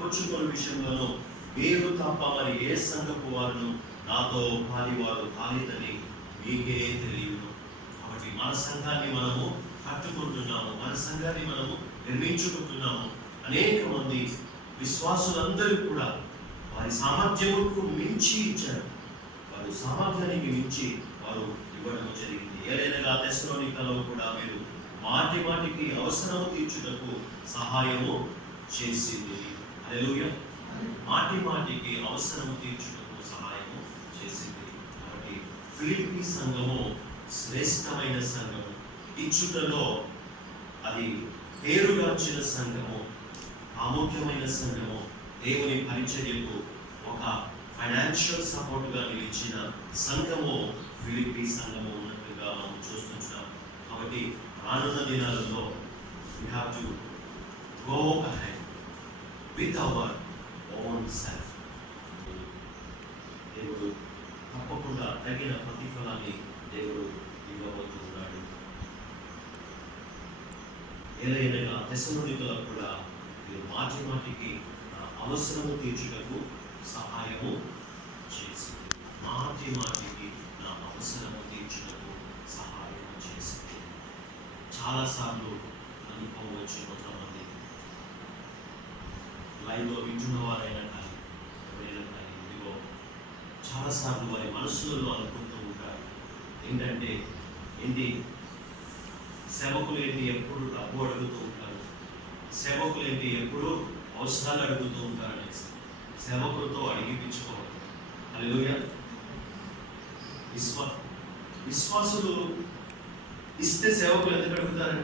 పుచ్చుకున్న విషయంలోనూ మీరు తప్ప మరి ఏ సంఘపు వారును నాతో పాలివారు కాలేదని మీకే తెలియదు. కాబట్టి మన సంఘాన్ని మనము కట్టుకుంటున్నాము, మన సంఘాన్ని మనము నిర్మించుకుంటున్నాము. అనేక మంది విశ్వాసులందరూ కూడా వారి సామర్థ్యముకు మించి ఇచ్చారు, వారి సామర్థ్యానికి మించి వారు ఇవ్వడం జరిగింది. ఏదైనా తెస్సలోనికలో కూడా మీరు మాటి మాటికి అవసరము తీర్చుటకు సహాయము చేసింది. హల్లెలూయా. మాటి మాటికి అవసరము తీర్చుటకు సహాయము చేసింది. కాబట్టి ఫిలిప్పీ సంఘము శ్రేష్టమైన సంఘము, ఇచ్చుటలో అది పేరుగాంచిన సంఘము, ప్రాముఖ్యమైన సంఘము, దేవుని పరిచర్యకు ఒక ఫైనాన్షియల్ సపోర్ట్గా నిలిచిన సంఘము ఫిలిప్పీ సంఘము ఉన్నట్టుగా మనం చూస్తున్నాం. కాబట్టి రానున్న దినాలలో we have to go ahead with our own self. దేవుడు తప్పకుండా తగిన ప్రతిఫలాన్ని దేవుడు ఇవ్వబోతున్నాడు. ఏదైనా తెస్సలోనికలకు కూడా మీరు మాటి మాటికి అవసరము తీర్చుటకు సహాయము చేసి, మాటి మాటికి నా అవసరము తీర్చుటకు సహాయం చేసింది. చాలాసార్లు అనుభవం వచ్చి కొంతమంది లైవ్లో వింటున్న వారైనా కానీ ఎవరైనా కానీ ఇదిగో చాలాసార్లు వారి మనసులలో అనుకుంటూ ఉంటారు, ఏంటంటే సేవకులు ఏంటి ఎప్పుడు డబ్బు అడుగుతూ ఉంటారు, సేవకులు ఏంటి ఎప్పుడు అవసరాలు అడుగుతూ ఉంటారు అనేసి సేవకులతో అడిగిపించుకోవాలి. హల్లెలూయా. విశ్వాసులు ఇస్తే సేవకులు ఎందుకు అడుగుతారు?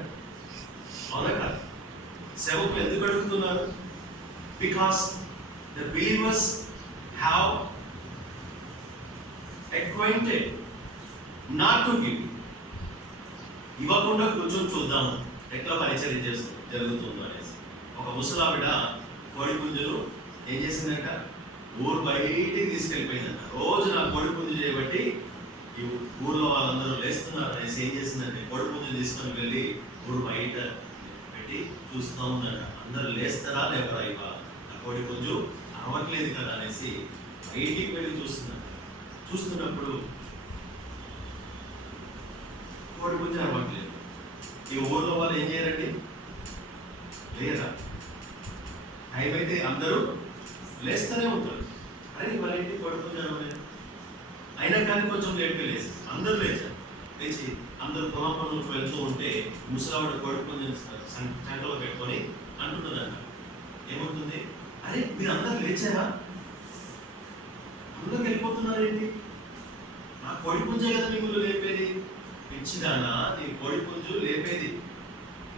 అవునా కాదు? సేవకులు ఎందుకు అడుగుతున్నారు? Because the believers have acquainted not to give. ఇవ్వకుండా కూర్చొని చూద్దాము ఎట్లా పరిచయం జరుగుతుందో అనేసి. ఒక ముసలావిడ కోడి పుంజులు ఏం చేసిందంట, ఊరు బయటికి తీసుకెళ్ళిపోయిందంట. రోజు నా కోడి పుంజు చేయబట్టి ఈ ఊర్లో వాళ్ళందరూ లేస్తున్నారు అనేసి ఏం చేసిందంటే కోడి పుంజులు తీసుకొని వెళ్ళి ఊరు బయట పెట్టి చూస్తూ ఉందంట. అందరూ లేస్తారా లేవరా, ఇవ్వ ఆ కోడి పుంజు అరవట్లేదు కదా అనేసి బయటికి వెళ్ళి చూస్తుందంట. చూస్తున్నప్పుడు కోడి పుంజు అరవట్లేదు. ఈ ఊర్లో వాళ్ళు ఏం చేయరండి, లేరా? టైం అయితే అందరూ లేస్తూనే ఉంటారు. అరే వాళ్ళ ఇంటికి కోడి పుంజు అరవలేదు. అయినా కానీ కొంచెం లేట్గా లేచి అందరూ లేచారు. లేచి అందరూ పొలం పనులకు వెళ్తూ ఉంటే ముసలావిడ కోడి పుంజు సంకలో పెట్టుకొని అంటున్నదంట. ఏమవుతుంది, అరే మీరు అందరూ లేచారా, అందరూ వెళ్ళిపోతున్నారేంటి, నా కోడి పుంజే కదా మిమ్మల్ని లేపేది. పిచ్చిదానా, నీ కోడి పుంజు లేపేది.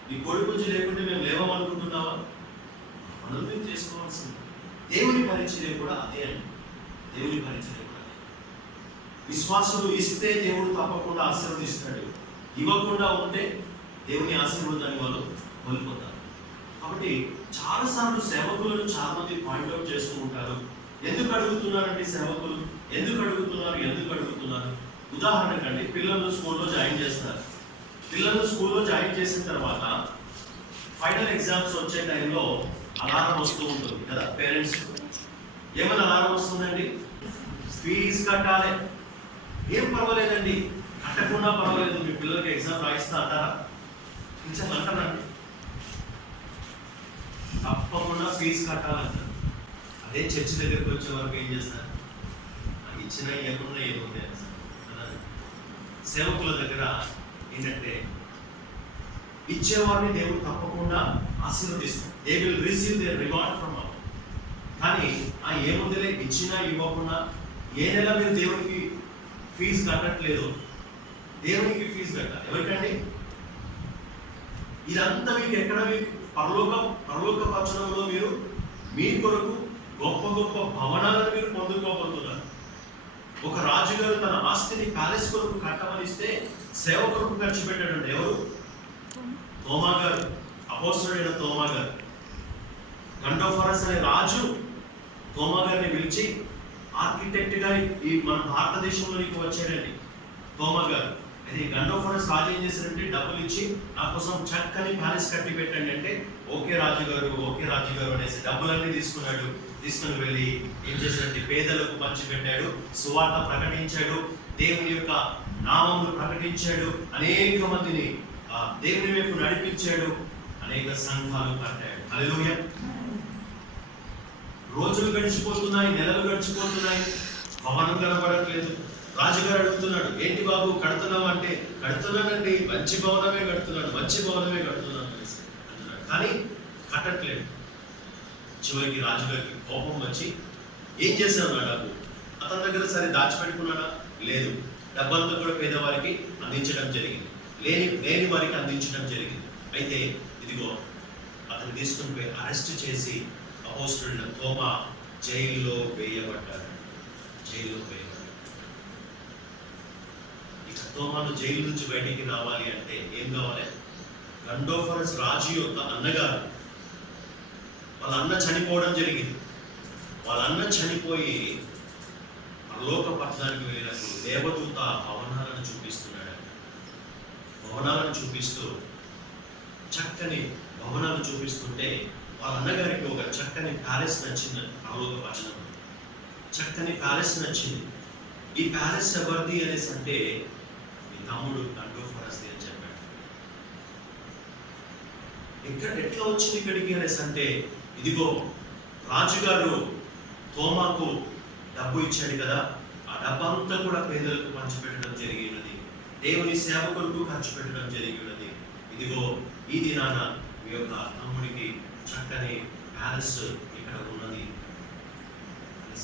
నీ కోడి పుంజు లేకుంటే మేము లేవమనుకుంటున్నావా? మనం మేము చేసుకోవాల్సింది. దేవుని పరిచర్య కూడా అదే అండి. దేవుని పరిచర్య కూడా అదే. విశ్వాసులు ఇస్తే దేవుడు తప్పకుండా ఆశీర్వదిస్తాడు, ఇవ్వకుండా ఉంటే దేవుని ఆశీర్వాదాన్ని వాళ్ళు కోల్పోతారు. కాబట్టి చాలాసార్లు సేవకులను చాలా మంది పాయింట్అవుట్ చేస్తూ ఉంటారు. ఎందుకు అడుగుతున్నారండి సేవకులు, ఎందుకు అడుగుతున్నారు? ఉదాహరణకండి, పిల్లలు స్కూల్లో జాయిన్ చేస్తారు. పిల్లలు స్కూల్లో జాయిన్ చేసిన తర్వాత ఫైనల్ ఎగ్జామ్స్ వచ్చే టైంలో అలారం వస్తూ ఉంటుంది కదా పేరెంట్స్. ఏమైనా అలారం వస్తుందండి, ఫీజు కట్టాలి. ఏం పర్వాలేదండి, కట్టకుండా పర్వాలేదు, మీ పిల్లలకి ఎగ్జామ్ రాయిస్తా అంటారా? టీచర్లు అంటారండి, తప్పకుండా ఫీజు కట్టాలంటారు. అదే చర్చి దగ్గరికి వచ్చే వరకు ఏం చేస్తారు, నాకు ఇచ్చిన ఏమున్నాయి సేవకుల దగ్గర ఏంటంటే ఇచ్చేవారిని దేవుడు తప్పకుండా ఆశీర్వదిస్తాడు. They will receive their reward from our. కానీ ఆ ఏముందిలే, ఇచ్చినా ఇవ్వకుండా ఏ నెల మీరు దేవునికి ఫీజు కట్టట్లేదు, దేవునికి ఫీజు కట్టాలి. ఎవరికండి? ఇదంతా మీకు ఎక్కడ, మీకు పరలోక పచ్చనంలో మీరు మీ కొరకు గొప్ప గొప్ప భవనాలను మీరు పొందుకోబోతున్నారు. ఒక రాజుగారు తన ఆస్తిని ప్యాలెస్ కొరకు కట్టమనిస్తే సేవ కొరకు ఖర్చు పెట్టాడంటే ఎవరు? తోమా గారు, అపోస్తలుడైన తోమా గారు. గండోఫరస్ అనే రాజు తోమా గారిని పిలిచి ఆర్కిటెక్ట్గా ఈ మన భారతదేశంలోనికి వచ్చాడండి తోమా గారు. అయితే గండోఫరస్ రాజు ఏం చేశారంటే డబ్బులు ఇచ్చి నా కోసం చక్కని ప్యాలెస్ కట్టి పెట్టండి అంటే ఓకే రాజుగారు అనేసి డబ్బులన్నీ తీసుకుని వెళ్ళి ఏం చేశాడంటే పేదలకు పంచిపెట్టాడు, సువార్త ప్రకటించాడు, దేవుని యొక్క నామమును ప్రకటించాడు, అనేక మందిని దేవుని వైపు నడిపించాడు, అనేక సంఘాలు కట్టాడు. హల్లెలూయా. రోజులు గడిచిపోతున్నాయి, నెలలు గడిచిపోతున్నాయి, భవనం కనబడట్లేదు. రాజుగారు అడుగుతున్నాడు, ఏంటి బాబు కడుతున్నావు అంటే, కడుతున్నానండి, మంచి భవనమే కడుతున్నాను అనేసి అంటున్నాడు. కానీ కట్టట్లేదు. చివరికి రాజుగారికి కోపం వచ్చి ఏం చేశావు నా డబ్బు? అతని దగ్గర సరే దాచిపెట్టుకున్నాడా? లేదు. డబ్బంతా కూడా పేదవారికి అందించడం జరిగింది, లేని వారికి అందించడం జరిగింది. అయితే ఇదిగో అతను తీసుకుని పోయి అరెస్ట్ చేసి అపోస్తలుడైన తోమా జైలులో వేయబడ్డాడు. ఇక తోమాను జైలు నుంచి బయటికి రావాలి అంటే ఏం కావాలి? గండోఫరస్ రాజు యొక్క అన్నగారు, వాళ్ళ అన్న చనిపోవడం జరిగింది. వాళ్ళ అన్న చనిపోయి పరలోక పట్టణానికి వెళ్ళినప్పుడు దేవదూత భవనాలను చూపిస్తున్నాడు. భవనాలను చూపిస్తూ చక్కని భవనాలు చూపిస్తుంటే వాళ్ళ అన్నగారికి ఒక చక్కని ప్యాలెస్ నచ్చింది. పరలోక పట్టణం చక్కని ప్యాలెస్ నచ్చింది. ఈ ప్యాలెస్ ఎవరిది అనేసి అంటే మీ తమ్ముడు గండోఫరస్ అని చెప్పాడు. ఎట్లా వచ్చింది ఇక్కడికి అనేసి అంటే ఇదిగో రాజుగారు తోమాకు డబ్బు ఇచ్చాడు కదా, ఆ డబ్బంతా కూడా పేదలకు పంచిపెట్టడం జరిగినది, దేవుని సేవ కొరకు ఖర్చు పెట్టడం జరిగినది. ఇదిగో ఈ దినాన మీ యొక్క తమ్ముడికి చక్కని ప్యాలెస్ ఇక్కడ ఉన్నది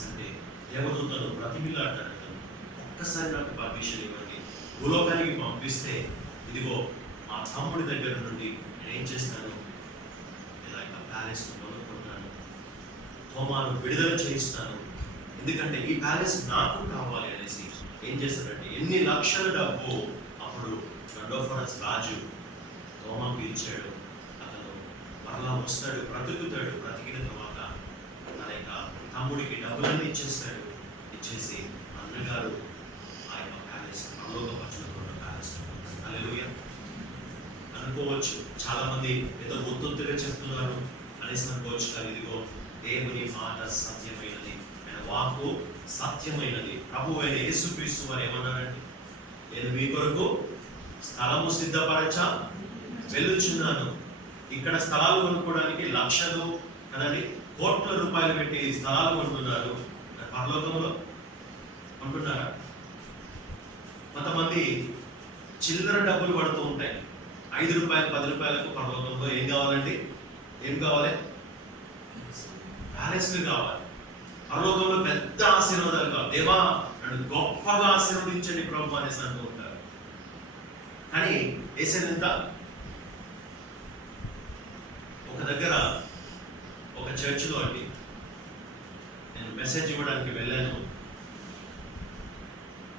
అంటే దేవదూతను బ్రతిమిలాడతాడు. ఒక్కసారి నాకు పర్మిషన్ ఇవ్వండి, భూలోకానికి పంపిస్తే ఇదిగో మా తమ్ముడి దగ్గర నుండి నేను ఏం చేస్తాను, ఇలా యొక్క ప్యాలెస్ కొనుక్కుంటాను, తోమాను విడుదల చేయిస్తాను, ఎందుకంటే ఈ ప్యాలెస్ నాకు కావాలి అనేసి ఏం చేస్తాడంటే ఎన్ని లక్షల డబ్బు అప్పుడు గండోఫరస్ రాజు తోమా పిలిచాడు. అతను మరలా వస్తాడు, బ్రతికిన తర్వాత తన యొక్క తమ్ముడికి డబ్బులన్నీ ఇచ్చేసి అన్నగారు ఆ యొక్క ప్యాలెస్ పరలోక పట్టణంలో ఉన్న ప్యాలెస్. హల్లెలూయా. అనుకోవచ్చు చాలా మంది ఏదో గుర్తొత్తుగా చెప్తున్నారు అనేసి అనుకోవచ్చు, కానీ ఇదిగో దేవుని మాట సత్యమైనది, ఆయన వాక్కు సత్యమైనది. ప్రభువు అయిన యేసుక్రీస్తు వారు ఏమన్నారండి, నేను మీ కొరకు స్థలము సిద్ధపరచా వెళ్ళుచున్నాను. ఇక్కడ స్థలాలు కొనుక్కోవడానికి లక్షలు కదండి, కోట్ల రూపాయలు పెట్టి స్థలాలు కొంటున్నారు. పరలోకంలో కొంటున్నారా? కొంతమంది చిల్లర డబ్బులు పడుతూ ఉంటాయి. 5 రూపాయలు 10 రూపాయలకు పరలోకంలో ఏం కావాలండి? ఏం కావాలి? ప్యాలెస్లు కావాలి. పరలోకంలో పెద్ద ఆశీర్వాదాలు కావాలి. దేవా నన్ను గొప్పగా ఆశీర్వదించండి ప్రభు అనేసి అంటూ ఉంటారు. కానీ వేసేదంతా ఒక దగ్గర ఒక చర్చిలో అండి నేను మెసేజ్ ఇవ్వడానికి వెళ్ళాను.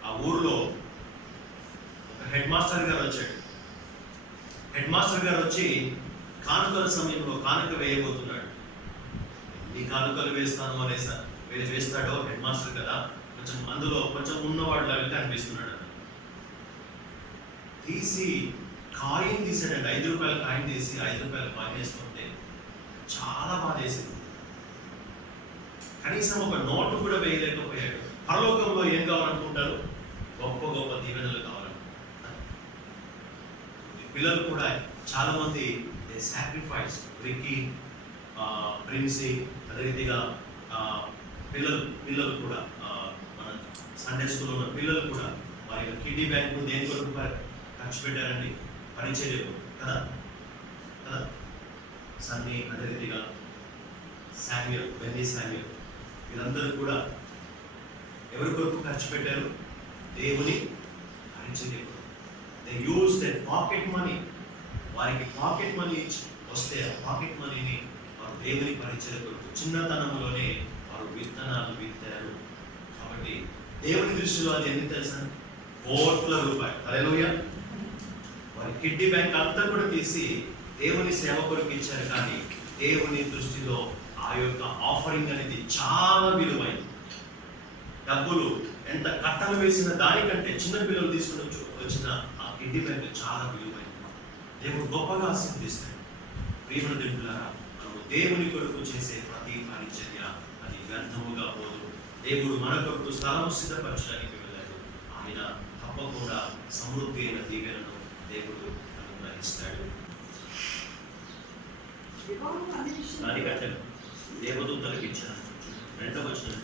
ఆ ఊర్లో ఒక హెడ్ మాస్టర్ గారు వచ్చాడు. హెడ్ మాస్టర్ గారు వచ్చి కానుకల సమయంలో కానుక వేయబోతున్నాడు. ఈ కానుకలు వేస్తాను అనేసి వేస్తాడో హెడ్ మాస్టర్ కదా, అందులో కొంచెం ఉన్నవాడు లాగా కనిపిస్తున్నాడు. తీసి కాయిన్ తీసాడండి, 5 రూపాయల కాయిన్ తీసి 5 రూపాయల కాయిన్ వేస్తుంటే చాలా బాధ వేసింది. కనీసం ఒక నోటు కూడా వేయలేకపోయాడు. పరలోకంలో ఏం కావాలనుకుంటారు? గొప్ప గొప్ప దీవెనలు కావాలనుకుంటారు. పిల్లలు కూడా చాలా మంది సాక్రిఫైస్, రిక్కీ, ప్రిన్సీ, అదే రీతిగా పిల్లలు కూడా మన సండే స్కూల్లో ఉన్న పిల్లలు కూడా వారి కిడ్నీ బ్యాంకు దేని కొరకు ఖర్చు పెట్టారండి? పరిచర్యకు కదా. సన్నీ, అదే రీతిగా శామ్యూల్, బెన్నీ శామ్యూల్, వీళ్ళందరూ కూడా ఎవరి కొరకు ఖర్చు పెట్టారు? దేవుని పరిచర్యకు. They use that pocket money. వారికి పాకెట్ మనీ వస్తే ఆ పాకెట్ మనీని వారు దేవుని పరిచర్య కొరకు చిన్నతనంలోనే వారు విత్తనాలు విత్తారు. కాబట్టి దేవుని దృష్టిలో అది ఎన్ని తెలుసా? కోట్ల రూపాయలు. హల్లెలూయా. వారి కిడ్నీ బ్యాంక్ అంతా కూడా తీసి దేవుని సేవ కొరకు ఇచ్చారు. కానీ దేవుని దృష్టిలో ఆ యొక్క ఆఫరింగ్ అనేది చాలా విలువైంది. డబ్బులు ఎంత కట్టలు వేసిన దానికంటే చిన్న పిల్లలు తీసుకుని వచ్చిన ఆ ఇంటి కంటే చాలా విలువైనది. దేవుడు గొప్పగా ఆశీర్వదిస్తాడు. ప్రియమైన దేవులారా, మనము దేవుని కొరకు చేసే ప్రతి పరిచర్య అది వ్యర్థముగా పోదు. దేవుడు మన కొరకు స్థలం సిద్ధపరచడానికి వెళ్ళాడు. ఆయన తప్పకుండా సమృద్ధి అయిన దీవెనను దేవుడు అనుగ్రహిస్తాడు. దానికంటే దేవదూతలకు ఇచ్చిన రెండవ వచనం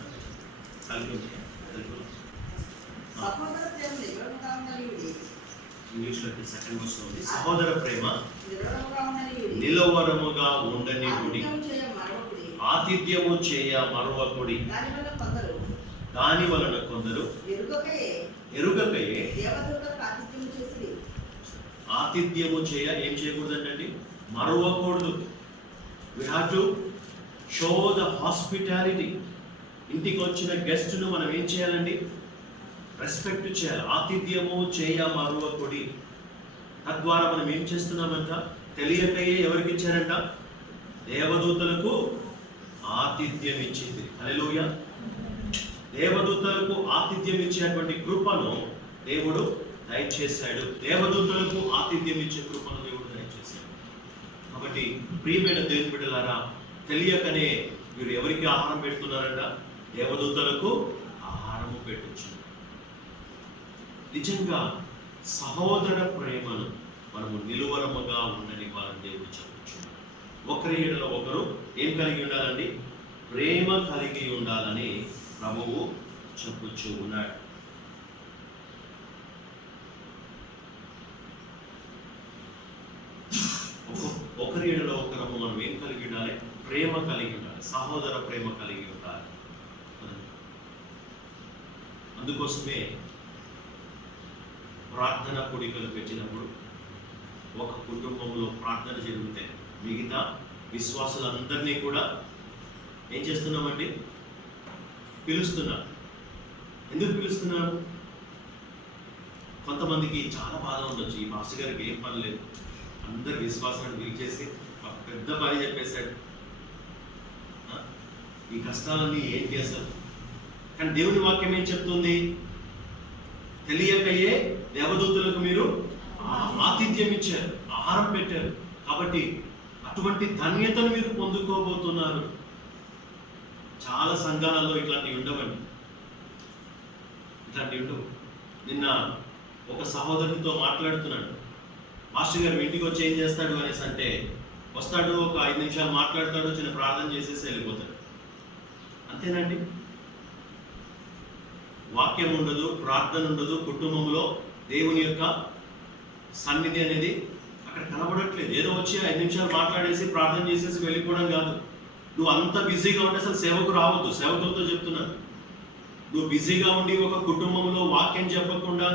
ఇంగ్లీష్లో సెకండ్ వర్షన్ ఉంది. సహోదర ప్రేమ నిలవరముగా ఉండనివ్వుడి, ఆతిథ్యము చేయ మరువకుడి. దాని వలన కొందరు ఎరుగకయే ఆతిథ్యము చేయ ఏం చేయకూడదండి, మరువకూడదు. We have to show the hospitality. ఇంటికి వచ్చిన గెస్ట్ను మనం ఏం చేయాలండి, రెస్పెక్ట్ చేయాలి. ఆతిథ్యము చేయ మరువకుడి. తద్వారా మనం ఏం చేస్తున్నామంట, తెలియకయే ఎవరికి ఇచ్చారంట, దేవదూతలకు ఆతిథ్యం ఇచ్చింది. హల్లెలూయా. దేవదూతలకు ఆతిథ్యం ఇచ్చేటువంటి కృపను దేవుడు దయచేశాడు. దేవదూతలకు ఆతిథ్యం ఇచ్చే కృపను దేవుడు దయచేశాడు. కాబట్టి ప్రియమైన దేవుని బిడ్డలారా, తెలియకనే మీరు ఎవరికి ఆహారం పెడుతున్నారంట, దేవదూతలకు ఆహారము పెట్టొచ్చు. నిజంగా సహోదర ప్రేమను మనము నిలువరముగా ఉండని వారిని దేవుడు చెప్పచ్చు. ఒకరి ఎడల ఒకరు ఏం కలిగి ఉండాలండి, ప్రేమ కలిగి ఉండాలని ప్రభువు చెప్పుచ్చు ఉన్నాడు. ఒకరి ఎడల ఒకరము మనం ఏం కలిగి ఉండాలి, ప్రేమ కలిగి ఉండాలి, సహోదర ప్రేమ కలిగి ఉండాలి. అందుకోసమే ప్రార్థన కూడికలు పెట్టినప్పుడు ఒక కుటుంబంలో ప్రార్థన జరిగితే మిగతా విశ్వాసులందరినీ కూడా ఏం చేస్తున్నామండి, పిలుస్తున్నారు. ఎందుకు పిలుస్తున్నారు? కొంతమందికి చాలా బాధ ఉండొచ్చు, ఈ మాస్టర్ గారికి ఏం పని లేదు, అందరు విశ్వాసాన్ని పిలిచేసి ఒక పెద్ద పని చెప్పేశాడు, ఈ కష్టాలన్నీ ఏంటి అసలు. కానీ దేవుని వాక్యం ఏం చెప్తుంది, తెలియకయే దేవదూతలకు మీరు ఆతిథ్యం ఇచ్చారు, ఆహారం పెట్టారు. కాబట్టి అటువంటి ధన్యతను మీరు పొందుకోబోతున్నారు. చాలా సంఘాలలో ఇట్లాంటివి ఉండవండి, ఇట్లాంటివి ఉండవు. నిన్న ఒక సహోదరునితో మాట్లాడుతున్నాడు, మాస్టర్ గారు ఇంటికి వచ్చి ఏం చేస్తాడు అనేసి అంటే, వస్తాడు, ఒక 5 నిమిషాలు మాట్లాడతాడు, చిన్న ప్రార్థన చేసేసి వెళ్ళిపోతాడు. అంతేనండి. వాక్యం ఉండదు, ప్రార్థన ఉండదు, కుటుంబంలో దేవుని యొక్క సన్నిధి అనేది అక్కడ కనబడట్లేదు. ఏదో వచ్చి 5 నిమిషాలు మాట్లాడేసి ప్రార్థన చేసేసి వెళ్ళిపోవడం కాదు. నువ్వు అంత బిజీగా ఉంటే అసలు సేవకు రావద్దు. సేవకులతో చెప్తున్నాను, నువ్వు బిజీగా ఉండి ఒక కుటుంబంలో వాక్యం చెప్పకుండా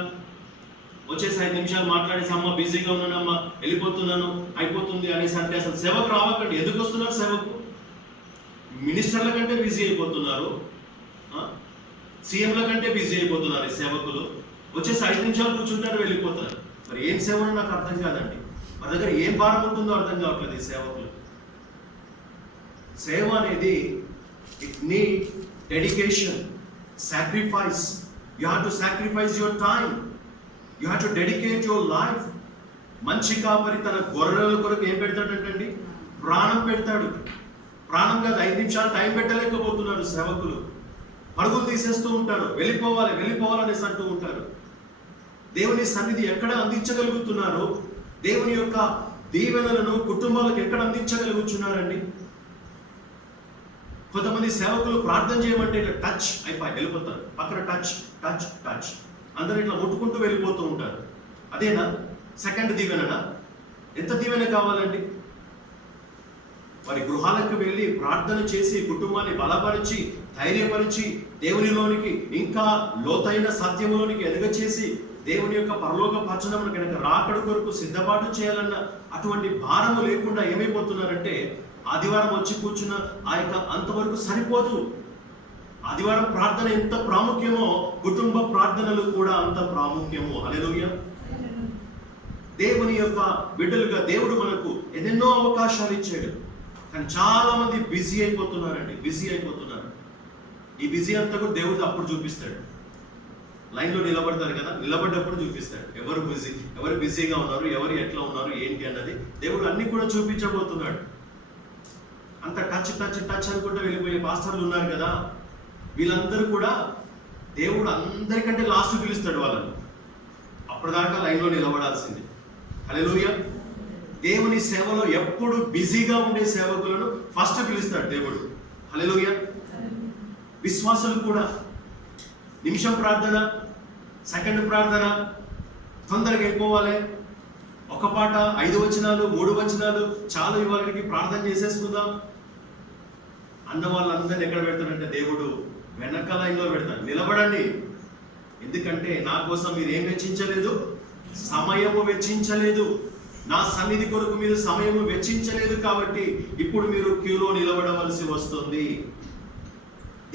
వచ్చేసి 5 నిమిషాలు మాట్లాడేసి, అమ్మ బిజీగా ఉన్నానమ్మా వెళ్ళిపోతున్నాను అయిపోతుంది అనేసి అంటే అసలు సేవకు రావకండి. ఎందుకు వస్తున్నారు సేవకు? మినిస్టర్ల కంటే బిజీ అయిపోతున్నారు, సీఎంల కంటే బిజీ అయిపోతున్నారు ఈ సేవకులు. వచ్చేసి 5 నిమిషాలు కూర్చుంటారు, వెళ్ళిపోతారు. మరి ఏం సేవనో నాకు అర్థం కాదండి. మన దగ్గర ఏం భారం ఉంటుందో అర్థం కావట్లేదు ఈ సేవకులు. సేవ అనేది it need dedication, sacrifice. You have to sacrifice your time, you have to dedicate your life. మంచి కాపరి తన గొర్రెల కొరకు ఏం పెడతాడంటండి, ప్రాణం పెడతాడు. ప్రాణం కాదు, 5 నిమిషాలు టైం పెట్టలేకపోతున్నారు సేవకులు. పరుగులు తీసేస్తూ ఉంటారు, వెళ్ళిపోవాలి వెళ్ళిపోవాలనేసి అంటూ ఉంటారు. దేవుని సన్నిధి ఎక్కడ అందించగలుగుతున్నారు, దేవుని యొక్క దీవెనలను కుటుంబాలకు ఎక్కడ అందించగలుగుతున్నారండి? కొంతమంది సేవకులు ప్రార్థన చేయమంటే ఇట్లా టచ్ అయిపోయి వెళ్ళిపోతారు, పక్కన టచ్ టచ్ టచ్, అందరూ ఇట్లా ముట్టుకుంటూ వెళ్ళిపోతూ ఉంటారు. అదేనా సెకండ్ దీవెననా? ఎంత దీవెన కావాలండి? వారి గృహాలకు వెళ్ళి ప్రార్థన చేసి కుటుంబాన్ని బలపరిచి ధైర్యపరిచి దేవునిలోనికి ఇంకా లోతైన సత్యంలోనికి ఎదగచేసి దేవుని యొక్క పరలోక పచ్చనమును కనుక రాకడ కొరకు సిద్ధపాటు చేయాలన్న అటువంటి భారము లేకుండా ఏమైపోతున్నారంటే, ఆదివారం వచ్చి కూర్చున్న ఆ యొక్క అంతవరకు సరిపోదు. ఆదివారం ప్రార్థన ఎంత ప్రాముఖ్యమో కుటుంబ ప్రార్థనలు కూడా అంత ప్రాముఖ్యము. హల్లెలూయా. దేవుని యొక్క బిడ్డలుగా దేవుడు మనకు ఎన్నెన్నో అవకాశాలు ఇచ్చాడు. కానీ చాలా మంది బిజీ అయిపోతున్నారండి, బిజీ అయిపోతున్నారు. ఈ బిజీ అంతా కూడా దేవుడు అప్పుడు చూపిస్తాడు. లైన్లో నిలబడతారు కదా, నిలబడ్డప్పుడు చూపిస్తాడు ఎవరు బిజీగా ఉన్నారు, ఎవరు ఎట్లా ఉన్నారు ఏంటి అన్నది దేవుడు అన్ని కూడా చూపించబోతున్నాడు. అంత టచ్ అనుకుంటూ వెళ్ళిపోయే పాస్టర్లు ఉన్నారు కదా, వీళ్ళందరూ కూడా దేవుడు అందరికంటే లాస్ట్ పిలుస్తాడు వాళ్ళను. అప్పటిదాకా లైన్లో నిలబడాల్సింది. హల్లెలూయా. దేవుని సేవలో ఎప్పుడు బిజీగా ఉండే సేవకులను ఫస్ట్ పిలుస్తాడు దేవుడు. హల్లెలూయా. విశ్వాసులు కూడా నిమిషం ప్రార్థన, సెకండ్ ప్రార్థన, తొందరగా అయిపోవాలి, ఒక పాట 5 వచనాలు 3 వచనాలు చాలు, ఇవాళకి ప్రార్థన చేసేసుకుందాం అన్న వాళ్ళందరినీ ఎక్కడ పెడతాడంటే దేవుడు వెనక లైన్లో పెడతాడు. నిలబడండి, ఎందుకంటే నా కోసం మీరు ఏం వెచ్చించలేదు, సమయము వెచ్చించలేదు, నా సన్నిధి కొరకు మీరు సమయము వెచ్చించలేదు, కాబట్టి ఇప్పుడు మీరు క్యూలో నిలబడవలసి వస్తుంది.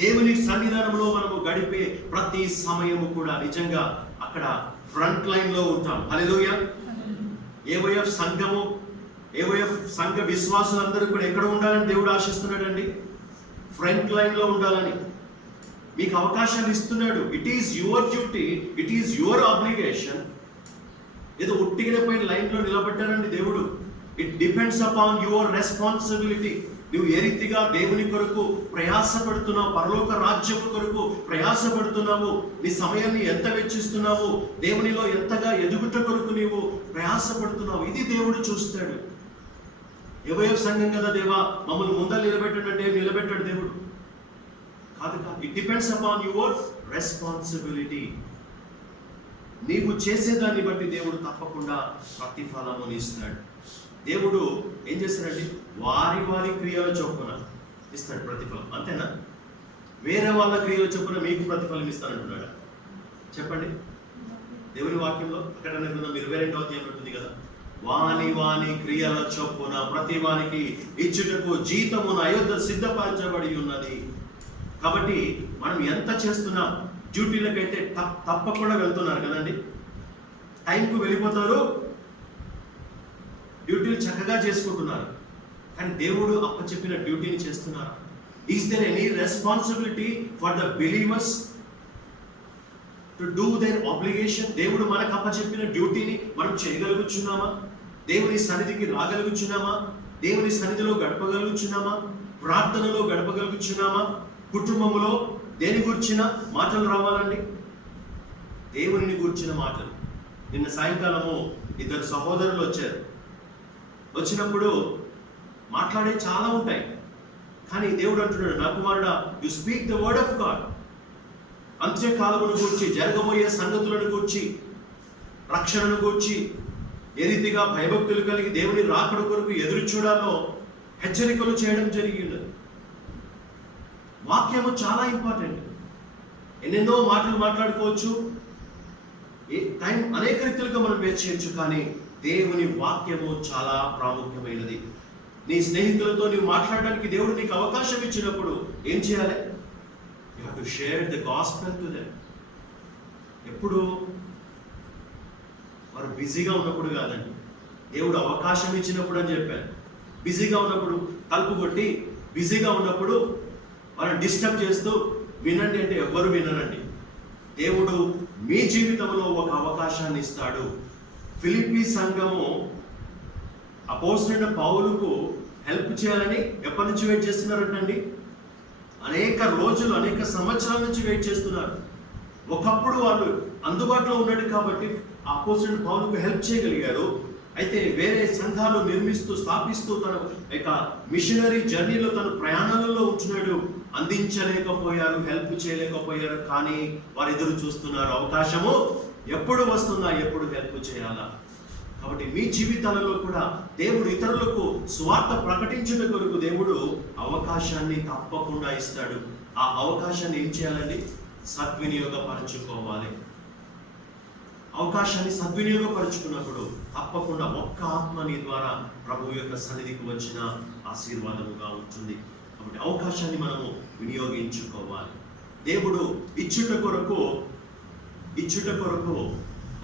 దేవుని సన్నిధానంలో మనము గడిపే ప్రతి సమయము కూడా నిజంగా అక్కడ ఫ్రంట్ లైన్లో ఉంటాం. హల్లెలూయా. ఏవైఎఫ్ సంఘము, ఏవైఎఫ్ సంఘ విశ్వాసులందరూ కూడా ఎక్కడ ఉండాలని దేవుడు ఆశిస్తున్నాడండి? ఫ్రంట్ లైన్లో ఉండాలని మీకు అవకాశాలు ఇస్తున్నాడు. It is your duty, it is your obligation. ఏదో ఉట్టిగా పోయిన లైన్లో నిలబడ్డారండి దేవుడు. It depends upon your responsibility. నువ్వు ఏ రీతిగా దేవుని కొరకు ప్రయాసపడుతున్నావు, పరలోక రాజ్యము కొరకు ప్రయాసపడుతున్నావు, నీ సమయాన్ని ఎంత వెచ్చిస్తున్నావు, దేవునిలో ఎంతగా ఎదుగుట కొరకు నీవు ప్రయాసపడుతున్నావు, ఇది దేవుడు చూస్తాడు. ఎవయో సంఘం కదా దేవా మమ్మల్ని ముందర నిలబెట్టాడంటే నిలబెట్టాడు దేవుడు కాదు. It depends upon your responsibility. నీవు చేసేదాన్ని బట్టి దేవుడు తప్పకుండా ప్రతిఫలముని ఇస్తాడు. దేవుడు ఏం చేస్తాడండి? వారి వారి క్రియల చొప్పున ఇస్తాడు ప్రతిఫలం. అంతేనా? వేరే వాళ్ళ క్రియల చొప్పున మీకు ప్రతిఫలం ఇస్తానంటున్నాడు. చెప్పండి. దేవుని వాక్యంలో అక్కడ 22వ అధ్యాయం ఉంటుంది కదా, వాని వాని క్రియల చొప్పున ప్రతి వానికి ఇచ్చుటకు జీతము నా యొద్ద సిద్ధపరచబడి ఉన్నది. కాబట్టి మనం ఎంత చేస్తున్నా, డ్యూటీలకైతే తప్పకుండా వెళ్తున్నారు కదండి, టైంకు వెళ్ళిపోతారు, డ్యూటీలు చక్కగా చేసుకుంటున్నారు, కానీ దేవుడు అప్పచెప్పిన డ్యూటీని చేస్తున్నారు. Is there any responsibility for the believers to do their obligation? దేవుడు మనకు అప్పచెప్పిన డ్యూటీని మనం చేయగలుగుచున్నామా? దేవుని సన్నిధికి రాగలుగుచున్నామా? దేవుని సన్నిధిలో గడపగలుగుచున్నామా? ప్రార్థనలో గడపగలుగుచున్నామా? కుటుంబంలో దేని గురించిన మాటలు రావాలండి? దేవుని గురించిన మాటలు. నిన్న సాయంకాలము 2 సహోదరులు వచ్చారు. వచ్చినప్పుడు మాట్లాడే చాలా ఉంటాయి, కానీ దేవుడు అంటున్నాడు, నా కుమారుడా, you speak the word of God. అంత్యకాలమును గూర్చి, జరగబోయే సంగతులను గూర్చి, రక్షణను గూర్చి, ఏ రీతిగా భయభక్తులు కలిగి దేవుని రాకడ కొరకు ఎదురు చూడాలో హెచ్చరికలు చేయడం జరిగింది. వాక్యము చాలా ఇంపార్టెంట్. ఎన్నెన్నో మాటలు మాట్లాడుకోవచ్చు, టైం అనేక రీతిలుగా మనం వేస్ట్ చేయొచ్చు, కానీ దేవుని వాక్యము చాలా ప్రాముఖ్యమైనది. నీ స్నేహితులతో నీవు మాట్లాడడానికి దేవుడు నీకు అవకాశం ఇచ్చినప్పుడు ఏం చేయాలి? You have to share the gospel to them. ఎప్పుడు? వారు బిజీగా ఉన్నప్పుడు కాదండి, దేవుడు అవకాశం ఇచ్చినప్పుడు అని చెప్పాను. బిజీగా ఉన్నప్పుడు తలుపు కొట్టి, బిజీగా ఉన్నప్పుడు వాళ్ళని డిస్టర్బ్ చేస్తూ వినండి అంటే ఎవ్వరు వినరండి. దేవుడు మీ జీవితంలో ఒక అవకాశాన్ని ఇస్తాడు. ఫిలిప్పీ సంఘము అపోస్తలుడైన పౌలుకు హెల్ప్ చేయాలని ఎప్పటి నుంచి వెయిట్ చేస్తున్నారంటండి? అనేక రోజులు, అనేక సంవత్సరాల నుంచి వెయిట్ చేస్తున్నారు. ఒకప్పుడు వాళ్ళు అందుబాటులో ఉన్నాడు కాబట్టి అపోస్తలుడైన పౌలుకు హెల్ప్ చేయగలిగారు. అయితే వేరే సంఘాలు నిర్మిస్తూ, స్థాపిస్తూ తన యొక్క మిషనరీ జర్నీలో తన ప్రయాణాలలో ఉంటున్నాడు. అందించలేకపోయారు, హెల్ప్ చేయలేకపోయారు, కానీ వారు ఎదురు చూస్తున్నారు, అవకాశము ఎప్పుడు వస్తుందా, ఎప్పుడు హెల్ప్ చేయాలా. కాబట్టి మీ జీవితాలలో కూడా దేవుడు ఇతరులకు సువార్త ప్రకటించిన కొరకు దేవుడు అవకాశాన్ని తప్పకుండా ఇస్తాడు. ఆ అవకాశాన్ని ఏం చేయాలండి? సద్వినియోగపరచుకోవాలి. అవకాశాన్ని సద్వినియోగపరుచుకున్నప్పుడు తప్పకుండా ఒక్క ఆత్మ నీ ద్వారా ప్రభు యొక్క సన్నిధికి వచ్చిన ఆశీర్వాదముగా ఉంటుంది. కాబట్టి అవకాశాన్ని మనము వినియోగించుకోవాలి. దేవుడు ఇచ్చుట కొరకు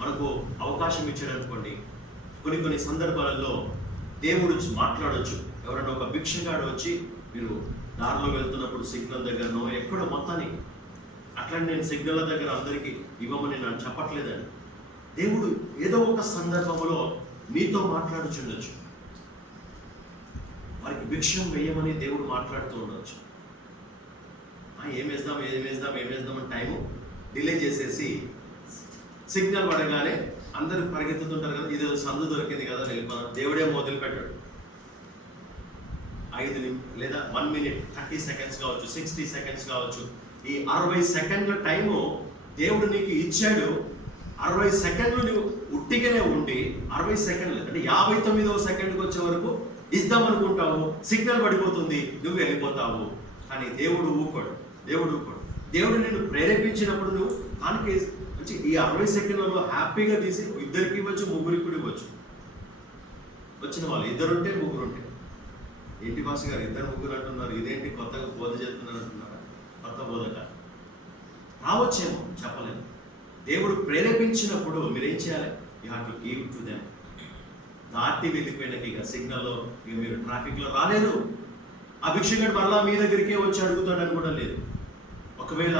మనకు అవకాశం ఇచ్చాడు అనుకోండి, కొన్ని సందర్భాలలో దేవుడు మాట్లాడొచ్చు. ఎవరైనా ఒక భిక్షగాడు వచ్చి, మీరు దారిలో వెళ్తున్నప్పుడు సిగ్నల్ దగ్గరనో ఎక్కడో మొత్తాన్ని అట్లా నేను సిగ్నల్ దగ్గర అందరికీ ఇవ్వమని నేను చెప్పట్లేదండి. దేవుడు ఏదో ఒక సందర్భంలో నీతో మాట్లాడుచుండొచ్చు. వారికి భిక్షం వేయమని దేవుడు మాట్లాడుతూ ఉండొచ్చు. ఏం వేద్దాం అని టైము డిలే చేసేసి సిగ్నల్ పడగానే అందరూ పరిగెత్తుతుంటారు కదా, ఇది సందు దొరికింది కదా వెళ్ళిపోదాం. దేవుడే మొదలు పెట్టాడు. 5 లేదా 1 minute 30 seconds కావచ్చు, 60 seconds కావచ్చు. ఈ 60 సెకండ్ల టైము దేవుడు నీకు ఇచ్చాడు. 60 సెకండ్లు నువ్వు ఉట్టిగానే ఉండి 60 సెకండ్లు అంటే 59వ సెకండ్కి వచ్చే వరకు ఇద్దాం అనుకుంటావు, సిగ్నల్ పడిపోతుంది, నువ్వు వెళ్ళిపోతావు. కానీ దేవుడు ఊకోడు. దేవుడు నిన్ను ప్రేరేపించినప్పుడు నువ్వు దానికి వచ్చి ఈ 60 సెకండ్లలో హ్యాపీగా తీసి ఇద్దరికి ఇవ్వచ్చు, ముగ్గురికి కూడా ఇవ్వచ్చు. వచ్చిన వాళ్ళు 2 ఉంటే 3 ఉంటే, ఏంటి భాష గారు 2 3 అంటున్నారు, ఇదేంటి కొత్తగా బోధ చేస్తున్నారు అంటున్నారా? కొత్త బోధక రావచ్చేమో, చెప్పలేము. దేవుడు ప్రేరేపించినప్పుడు మీరేం చేయాలి? You have to give to them. దాటి వెళ్ళిపోయినాక ఇక సిగ్నల్లో ఇక మీరు ట్రాఫిక్లో రాలేరు. ఆ భిక్షగాడు మరలా మీ దగ్గరికే వచ్చి అడుగుతాడని కూడా లేదు. ఒకవేళ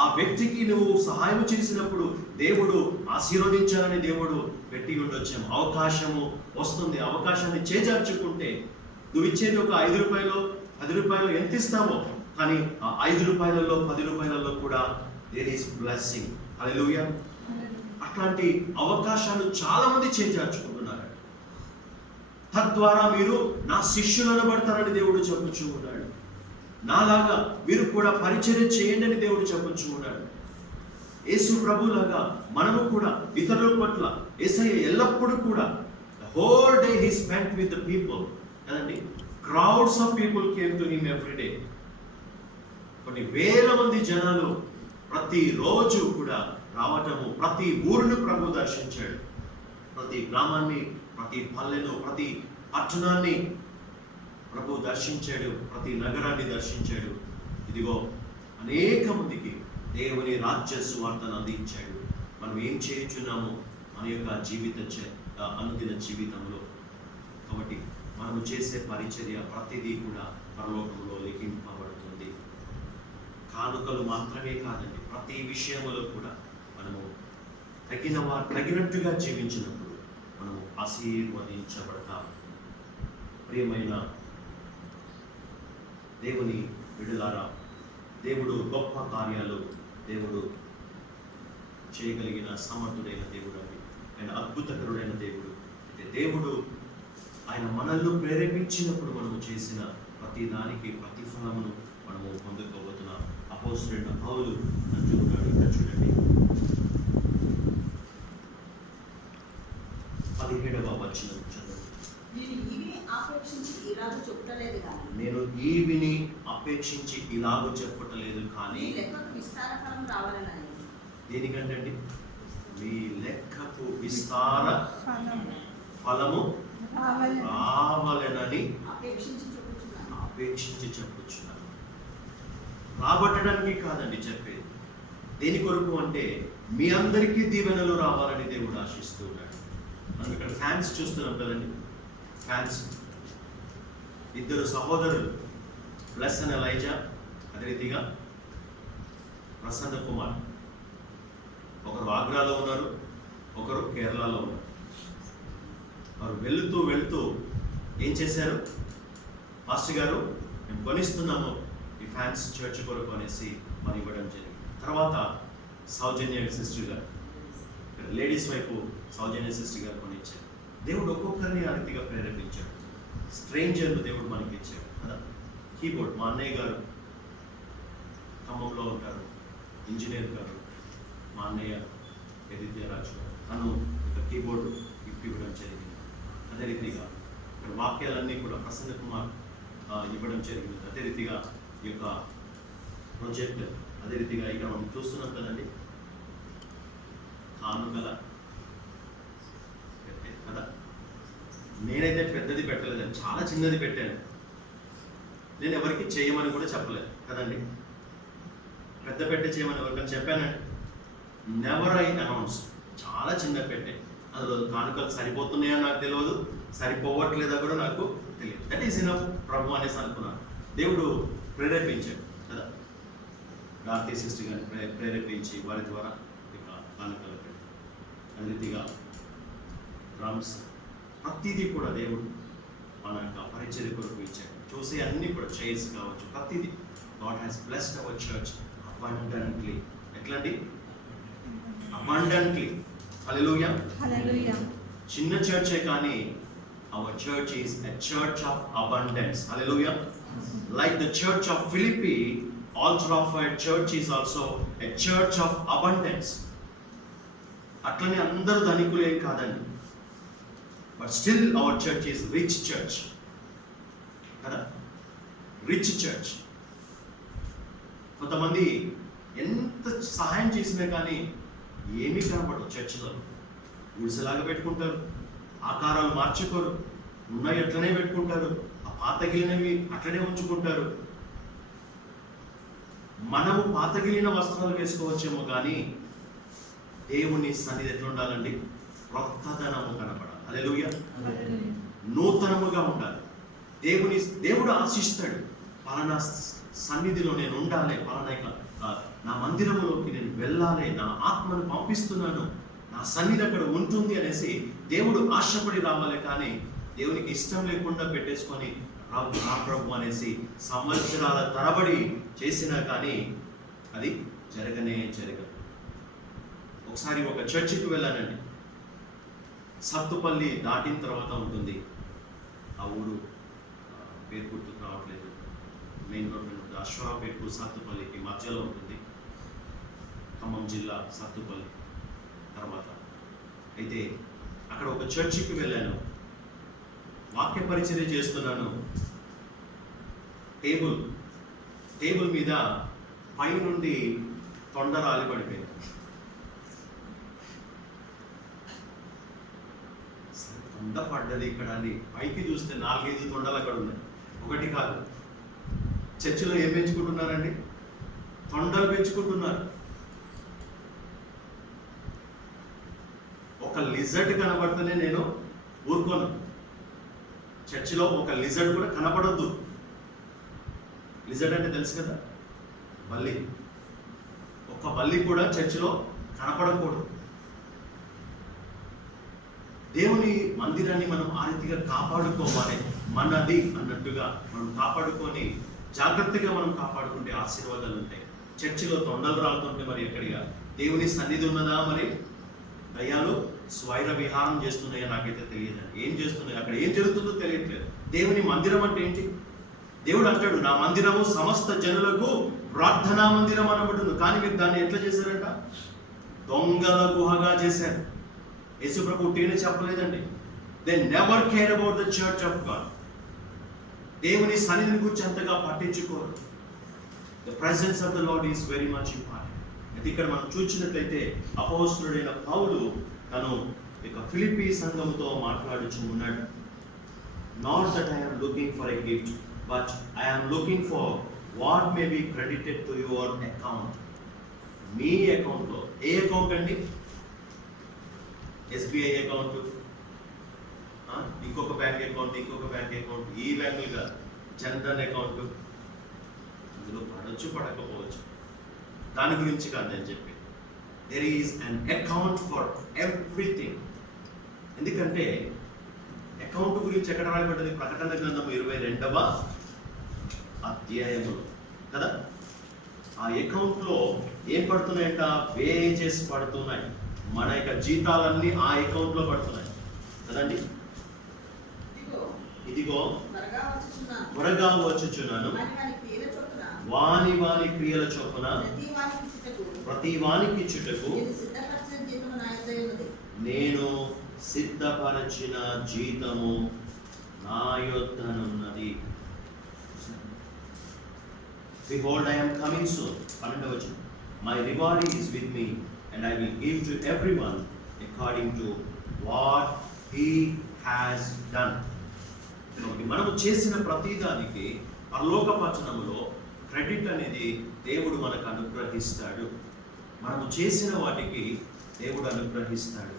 ఆ వ్యక్తికి నువ్వు సహాయం చేసినప్పుడు దేవుడు ఆశీర్వదించాలని దేవుడు పెట్టి ఉండొచ్చాము. అవకాశము వస్తుంది. అవకాశాన్ని చేజార్చుకుంటే నువ్వు ఇచ్చేది ఒక 5 రూపాయలు 10 రూపాయలు ఎంత ఇస్తామో, కానీ ఆ 5 రూపాయలలో 10 రూపాయలలో కూడా దేర్ ఈస్ బ్లెస్సింగ్. హల్లెలూయా. అట్లాంటి అవకాశాలు చాలా మంది చేజార్చుకుంటున్నారు. తద్వారా మీరు నా శిష్యులు అనబడతారని దేవుడు చెప్పుచూ ఉన్నాడు. నాలాగా మీరు కూడా పరిచర్య చేయండి అని దేవుడు చెప్పుచూ ఉన్నాడు. యేసు ప్రభులాగా మనము కూడా ఇతరుల పట్ల యేసయ్య ఎల్లప్పుడూ కూడా whole day he spent with the people కదండి. Crowds of people came to him every day. కొన్ని వేల మంది జనాలు ప్రతిరోజు కూడా రావటము, ప్రతి ఊరును ప్రభు దర్శించాడు. ప్రతి గ్రామాన్ని, ప్రతి పల్లెను, ప్రతి పట్టణాన్ని ప్రభు దర్శించాడు. ప్రతి నగరాన్ని దర్శించాడు. ఇదిగో అనేక మందికి దేవుని రాజ్య సువార్తను అందించాడు. మనం ఏం చేయుచున్నాము మన యొక్క అనుదిన జీవితంలో. కాబట్టి మనము చేసే పరిచర్య ప్రతిదీ కూడా పరలోకంలో లిఖింపబడుతుంది. కానుకలు మాత్రమే కాదండి, ప్రతి విషయంలో కూడా మనము తగినట్టుగా జీవించినప్పుడు మనము ఆశీర్వదించబడతాం. ప్రియమైన దేవుని విడుదల, దేవుడు గొప్ప కార్యాలు దేవుడు చేయగలిగిన సమర్థుడైన దేవుడు అని, ఆయన అద్భుతకరుడైన దేవుడు. అయితే దేవుడు ఆయన మనల్ని ప్రేరేపించినప్పుడు మనము చేసిన ప్రతి దానికి ప్రతిఫలమును మనము పొందుకోబోతున్నాం. అపోస్తలుడైన పౌలు అంటున్నాడు, ఇక్కడ చూడండి 17వ వచనం చదువు. నేను ఈ విని అపేక్షించి ఇలాగ చెప్పటలేదు కానీ దేనికంటే మీ లెక్కకు విస్తార ఫలము రావాలనని అపేక్షించి చెప్పుచున్నాను. రాబట్టడానికి కాదండి చెప్పేది. దేని కొరకు అంటే మీ అందరికీ దీవెనలు రావాలని దేవుడు ఆశిస్తూ ఉన్నాడు. మనం ఇక్కడ ఫ్యాన్స్ చూస్తున్నాం కదండి. ఫ్యాన్స్ 2 సహోదరులు, ప్లస్ అండ్ ఎలైజా, అదే రీతిగా ప్రసన్న కుమార్. ఒకరు ఆగ్రాలో ఉన్నారు, ఒకరు కేరళలో ఉన్నారు. వారు వెళుతూ ఏం చేశారు? మాస్టర్ గారు మేము కొనిస్తున్నాము ఈ ఫ్యాన్స్ చర్చ్ కొరకు అనేసి మరి ఇవ్వడం జరిగింది. తర్వాత సౌజన్య సిస్టర్ గారు, లేడీస్ వైపు సౌజన్య సిస్టర్ గారు కొనిచ్చారు. దేవుడు ఒక్కొక్కరిని ఆ రీతిగా ప్రేరేపించాడు. స్ట్రేంజర్లు దేవుడు మనకి ఇచ్చాడు కదా. కీబోర్డ్ మా అన్నయ్య గారు ఖమ్మంలో ఉంటారు, ఇంజనీర్ గారు. మా అన్నయ్య ఎదిత్యరాజు గారు, తను ఒక కీబోర్డు గిఫ్ట్ ఇవ్వడం జరిగింది. అదే రీతిగా ఇక్కడ వాక్యాలన్నీ కూడా ప్రసన్న కుమార్ ఇవ్వడం జరిగింది. అదే రీతిగా ఈ యొక్క ప్రొజెక్ట్, అదే రీతిగా ఇక్కడ మనం చూస్తున్నాం కదండి కానుకల కదా. నేనైతే పెద్దది పెట్టలేదండి, చాలా చిన్నది పెట్టాను. నేను ఎవరికి చేయమని కూడా చెప్పలేదు కదండి. పెద్ద పెట్టే చేయమని ఎవరికైనా చెప్పానండి? Never I announce. చాలా చిన్న పెట్టే. అందులో కానుకలు సరిపోతున్నాయో నాకు తెలియదు, సరిపోవట్లేదా కూడా నాకు తెలియదు. దట్ ఈస్ ఇనఫ్ ప్రభు అనేసి అనుకున్నాను. దేవుడు ప్రేరేపించాడు కదా. డార్టీ సిస్టర్ గారిని ప్రేరేపించి వారి ద్వారా ఇక కానుకలు పెట్టి అదే రీతిగా డ్రమ్స్ ప్రతిదీ కూడా దేవుడు మన యొక్క పరిచర్య కొరకు ఇచ్చాడు. చూసే అన్నీ కూడా చైర్స్ కావచ్చు, ప్రతిదీ God has blessed our church abundantly. ఎట్లండి? అబండెంట్లీ. హల్లెలూయా. హల్లెలూయా. చిన్న చర్చే కానీ our church is a church of abundance. Hallelujah. Like the church of Philippi, Altar of Fire Church is also a church of abundance. అట్లనే అందరూ ధనికులు ఏం కాదండి, but still hour church is rich church కదా, rich church. కొంతమంది ఎంత సహాయం చేసినా కానీ ఏమీ కనపడదు చర్చ్లో. గుడిసెలాగా పెట్టుకుంటారు, ఆకారాలు మార్చుకోరు, ఉన్నాయి అట్లనే పెట్టుకుంటారు, ఆ పాతగిలినవి అట్లనే ఉంచుకుంటారు. మనము పాతగిలిన వస్త్రాలు వేసుకోవచ్చేమో కానీ దేవుని సన్నిధి ఎట్లా ఉండాలండి? క్రొత్తదనము కనపడాలి. హల్లెలూయా. నూతనముగా ఉండాలి. దేవుడు ఆశిస్తాడు, పలానా సన్నిధిలో నేను ఉండాలి, పలానా నా మందిరములోకి నేను వెళ్ళాలి, నా ఆత్మను పంపిస్తున్నాను, నా సన్నిధి అక్కడ ఉంటుంది అనేసి దేవుడు ఆశపడి రావాలి. కానీ దేవునికి ఇష్టం లేకుండా పెట్టేసుకొని రా ప్రభు అనేసి సంవత్సరాల తరబడి చేసినా కానీ అది జరగదు. ఒకసారి ఒక చర్చికి వెళ్ళానండి. సత్తుపల్లి దాటిన తర్వాత ఉంటుంది ఆ ఊరు, పేరు గుర్తుకు రావట్లేదు, మెయిన్ రోడ్ ఉంటుంది. అశ్వరావుపేట సత్తుపల్లికి మధ్యలో ఉంటుంది, ఖమ్మం జిల్లా సత్తుపల్లి తర్వాత. అయితే అక్కడ ఒక చర్చికి వెళ్ళాను, వాక్య పరిచర్య చేస్తున్నాను. టేబుల్ మీద పై నుండి తొండ రాలి పడిపోయింది. తొండ పడ్డది ఇక్కడ అని పైకి చూస్తే 4-5 తొండలు అక్కడ ఉన్నాయి, ఒకటి కాదు. చర్చిలో ఏం పెంచుకుంటున్నారండి? తొండలు పెంచుకుంటున్నారు. ఒక లిజర్డ్ కనబడితేనే నేను ఊరుకోను. చర్చిలో ఒక లిజర్డ్ కూడా కనపడొద్దు. లిజర్డ్ అంటే తెలుసు కదా, బల్లి. ఒక్క బల్లి కూడా చర్చిలో కనపడకూడదు. దేవుని మందిరాన్ని మనం ఆ రీతిగా కాపాడుకోవాలి, మనది అన్నట్టుగా మనం కాపాడుకొని జాగ్రత్తగా మనం కాపాడుకుంటే ఆశీర్వాదాలు ఉంటాయి. చర్చిలో తొండలు రాలుతుంటే మరి ఎక్కడిగా దేవుని సన్నిధి ఉన్నదా? మరి దయ్యాలు స్వైర విహారం చేస్తున్నాయో నాకైతే తెలియదండి. ఏం చేస్తున్నాయి అక్కడ, ఏం జరుగుతుందో తెలియట్లేదు. దేవుని మందిరం అంటే ఏంటి? దేవుడు అంటాడు, నా మందిరము సమస్త జనులకు ప్రార్థనా మందిరం అనబడును. కానీ మీరు దాన్ని ఎట్లా చేశారంట? దొంగల గుహగా చేశారు. యేసు ప్రభు ఉట్టిగానే చెప్పలేదండి. They never care about the church of God. దేవుని సన్నిధిని గురించి అంతగా పట్టించుకోరు. The presence of the lord is very much important. అయితే ఇక్కడ మనం చూసినట్లయితే అపోస్తలుడైన పౌలు తను ఇక ఫిలిప్పీ సంఘముతో మాట్లాడుచు ఉన్నాడు. Not that I am looking for a gift, but I am looking for what may be credited to your account. మీ అకౌంట్లో ఏ అకౌంట్ అండి? SBI అకౌంట్, ఇంకొక బ్యాంక్ అకౌంట్, ఈ బ్యాంకులుగా జన్ధన్ అకౌంట్, ఇందులో పడవచ్చు పడకపోవచ్చు, దాని గురించి కాదు నేను చెప్పి. There is an account for everything. ఎందుకంటే అకౌంట్ గురించి ఎక్కడ రాయబడ్డది? ప్రకటన గ్రంథం 22వ అధ్యాయములో కదా. ఆ అకౌంట్లో ఏం పడుతున్నాయంట? వేజెస్ పడుతున్నాయి. మన యొక్క జీతాలన్నీ ఆ అకౌంట్లో పడుతున్నాయి కదండి. ఇదిగో త్వరగా వచ్చుచున్నాను, వాని క్రియల చొప్పున ప్రతి వానికి ఇచ్చుటకు నేను సిద్ధపరచిన జీతము నా యొద్దనున్నది. Behold, I am coming soon. 12వ వచనం. My reward is with me, and I will give to everyone according to what he has done. మనము చేసిన ప్రతిదానికి పరలోకవచనములో క్రెడిట్ అనేది దేవుడు మనకు అనుగ్రహిస్తాడు. మనము చేసిన వాటికి దేవుడు అనుగ్రహిస్తాడు,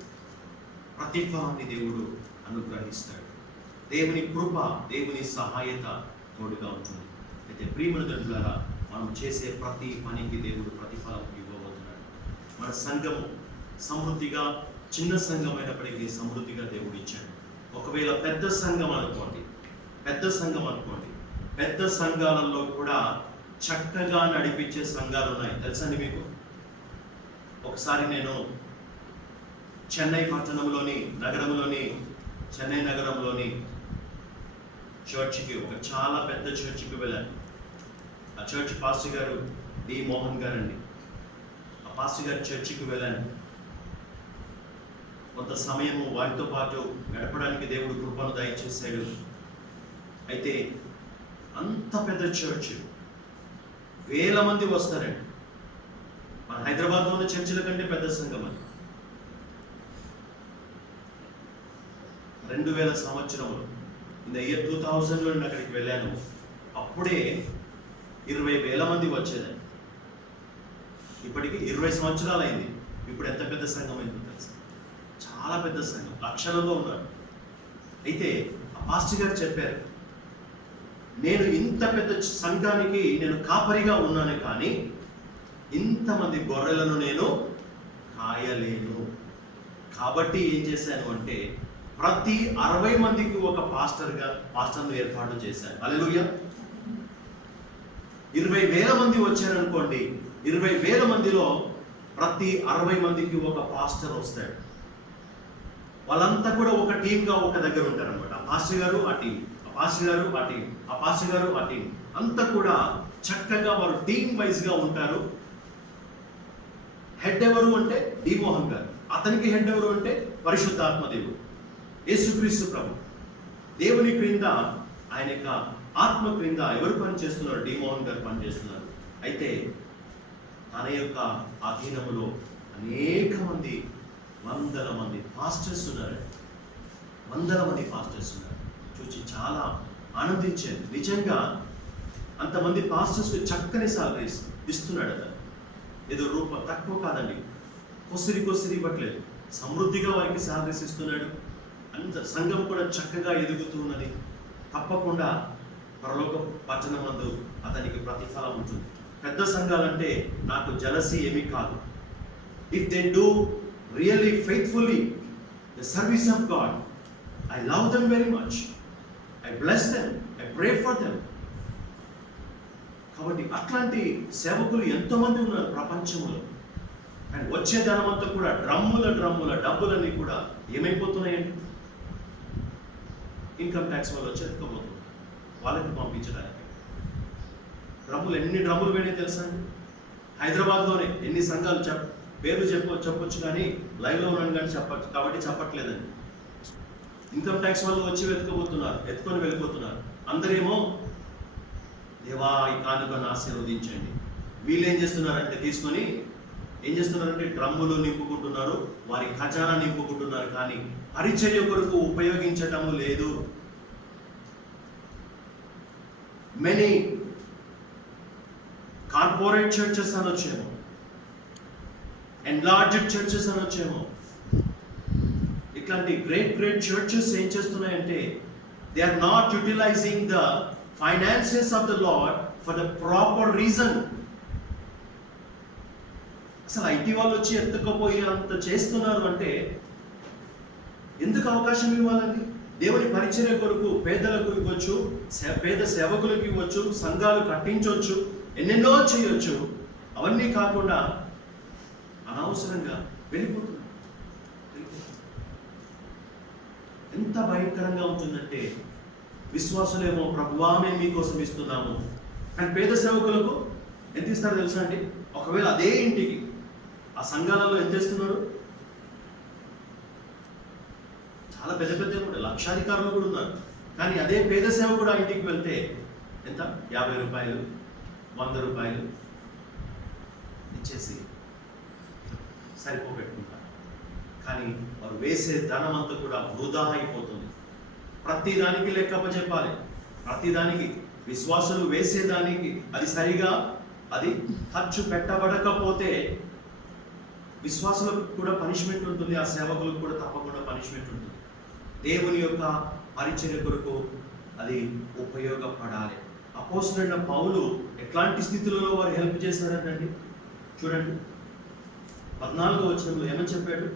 ప్రతిఫలాన్ని దేవుడు అనుగ్రహిస్తాడు. దేవుని కృప, దేవుని సహాయత తోడుగా ఉంటుంది. అయితే ప్రియమైన తండ్రులారా, మనం చేసే ప్రతి పనికి దేవుడు ప్రతిఫలం ఇవ్వబోతున్నాడు. మన సంఘము సమృద్ధిగా, చిన్న సంఘం అయినప్పటికీ సమృద్ధిగా దేవుడు ఇచ్చాడు. ఒకవేళ పెద్ద సంఘం అనుకోండి, పెద్ద సంఘాలలో కూడా చక్కగా నడిపించే సంఘాలు ఉన్నాయి. తెలుసండి మీకు? ఒకసారి నేను చెన్నై నగరంలోని చర్చికి, ఒక చాలా పెద్ద చర్చికి వెళ్ళాను. ఆ చర్చ్ పాస్టర్ గారు డి మోహన్ గారు అండి. ఆ పాస్టర్ గారి చర్చికి వెళ్ళాను. కొంత సమయము వారితో పాటు గడపడానికి దేవుడు కృపను దయచేశాడు. అయితే అంత పెద్ద చర్చ్, వేల మంది వస్తారండి. మన హైదరాబాద్లో ఉన్న చర్చిల కంటే పెద్ద సంఘం అది. 2000 సంవత్సరంలో, ఇన్ ద ఇయర్ 2000లో నేను అక్కడికి వెళ్ళాను. అప్పుడే 20,000 మంది వచ్చేదండి. ఇప్పటికి 20 సంవత్సరాలు అయింది. ఇప్పుడు ఎంత పెద్ద సంఘం అయిందో తెలుసు. చాలా పెద్ద సంఘం, లక్షలలో ఉన్నారు. అయితే ఆ పాస్టర్ గారు చెప్పారు, నేను ఇంత పెద్ద సంఘానికి నేను కాపరిగా ఉన్నాను, కానీ ఇంతమంది గొర్రెలను నేను కాయలేను. కాబట్టి ఏం చేశాను అంటే, ప్రతి 60 మందికి ఒక పాస్టర్ను ఏర్పాటు చేశాను. హల్లెలూయా. 20,000 మంది వచ్చారనుకోండి, 20,000 మందిలో ప్రతి 60 మందికి ఒక పాస్టర్ వస్తాడు. వాళ్ళంతా కూడా ఒక టీమ్గా ఒక దగ్గర ఉంటారనమాట. ఆ పాస్టర్ గారు ఆ టీం, ఆ పాస్టర్ గారు ఆ టీం, ఆ పాస్టర్ గారు ఆ టీం, అంతా కూడా చక్కగా వారు టీమ్ వైజ్గా ఉంటారు. హెడ్ ఎవరు అంటే డి మోహన్ గారు, అతనికి హెడ్ ఎవరు అంటే పరిశుద్ధాత్మ దేవుడు, యేసుక్రీస్తు ప్రభు. దేవుని క్రింద, ఆయన యొక్క ఆత్మ క్రింద ఎవరు పని చేస్తున్నారు? డి మోహన్ గారు పని చేస్తున్నారు. అయితే తన యొక్క అధీనములో అనేక మంది, వందల మంది పాస్టర్స్ ఉన్నారు. చూసి చాలా ఆనందించాను. నిజంగా అంతమంది పాస్టర్స్కి చక్కని సాలరీస్ ఇస్తున్నాడు. అతను ఏదో రూపం తక్కువ కాదండి, కొసిరి ఇవ్వట్లేదు, సమృద్ధిగా వారికి సాలరీస్ ఇస్తున్నాడు. అంత సంఘం కూడా చక్కగా ఎదుగుతున్నది. తప్పకుండా పరలోక పట్టణమందు అతనికి ప్రతిఫలం ఉంటుంది. పెద్ద సంఘాలంటే నాకు జలసీ ఏమీ కాదు. If they do really faithfully the service of God, I love them very much, I bless them, I pray for them. కాబట్టి అట్లాంటి సేవకులు ఎంతోమంది ఉన్నారు ప్రపంచంలో. అండ్ వచ్చే ధనమంతా కూడా డ్రమ్ముల డబ్బులన్నీ కూడా ఏమైపోతున్నాయండి? ఇన్కమ్ ట్యాక్స్ వాళ్ళు వచ్చేసుకోబోతున్నారు వాళ్ళకి పంపించడానికి. ఎన్ని డ్రమ్ములు పోయినాయి తెలుసా అండి? హైదరాబాద్లోనే ఎన్ని సంఘాలు పేర్లు చెప్పొచ్చు, కానీ లైవ్లో ఉన్నాను కానీ కాబట్టి చెప్పట్లేదండి. ఇన్కమ్ ట్యాక్స్ వాళ్ళు వచ్చి ఎత్తుకొని వెళ్ళిపోతున్నారు. అందరేమో దేవా ఈ కానుకను ఆశీర్వదించండి. వీళ్ళు ఏం చేస్తున్నారంటే తీసుకొని ఏం చేస్తున్నారంటే డ్రమ్ములు నింపుకుంటున్నారు, వారి ఖజానా నింపుకుంటున్నారు, కానీ పరిచర్య కొరకు ఉపయోగించటము లేదు. మెనీ కార్పొరేట్ చర్చెస్ అనొచ్చేమో, ఎన్లార్జ్డ్ చర్చెస్ అనొచ్చేమో, ఇట్లాంటి గ్రేట్ చర్చెస్ ఏం చేస్తున్నాయంటే they are not utilising the finances of the lord for the proper reason. అసలు ఐటీ వాళ్ళు వచ్చి ఎత్తుకపోయి అంత చేస్తున్నారు అంటే ఎందుకు అవకాశం ఇవ్వాలండి? దేవుని పరిచర్య కొరకు పేదలకు ఇవ్వచ్చు, పేద సేవకులకు ఇవ్వచ్చు, సంఘాలు కట్టించవచ్చు, ఎన్నెన్నో చేయొచ్చు. అవన్నీ కాకుండా అనవసరంగా వెళ్ళిపోతున్నారు. ఎంత భయంకరంగా ఉంటుందంటే, విశ్వాసులేమో ప్రభువా మేము మీకోసం ఇస్తున్నాము, కానీ పేద సేవకులకు ఎంత ఇస్తారో తెలుసా అండి? ఒకవేళ అదే ఇంటికి ఆ సంఘాలలో ఎంత ఇస్తున్నారు? చాలా పెద్ద ఉంటాయి, లక్షాధికారులు కూడా ఉన్నారు. కానీ అదే పేద సేవకుడు ఆ ఇంటికి వెళ్తే ఎంత? 50 రూపాయలు, 100 రూపాయలు ఇచ్చేసి సరిపోబెట్టుకుంటారు. కానీ వారు వేసే ధనం అంతా కూడా వృధా అయిపోతుంది. ప్రతిదానికి లెక్కప్ప చెప్పాలి. ప్రతిదానికి విశ్వాసులు వేసేదానికి అది సరిగా ఖర్చు పెట్టబడకపోతే విశ్వాసులకు కూడా పనిష్మెంట్ ఉంటుంది, ఆ సేవకులకు కూడా తప్పకుండా పనిష్మెంట్ ఉంటుంది. దేవుని యొక్క పరిచర్య కొరకు అది ఉపయోగపడాలి. అపోస్తలుడైన పౌలు ఎట్లాంటి స్థితిలో వారు హెల్ప్ చేశారంటండి. చూడండి 14వ వచనంలో ఏమని చెప్పాడు?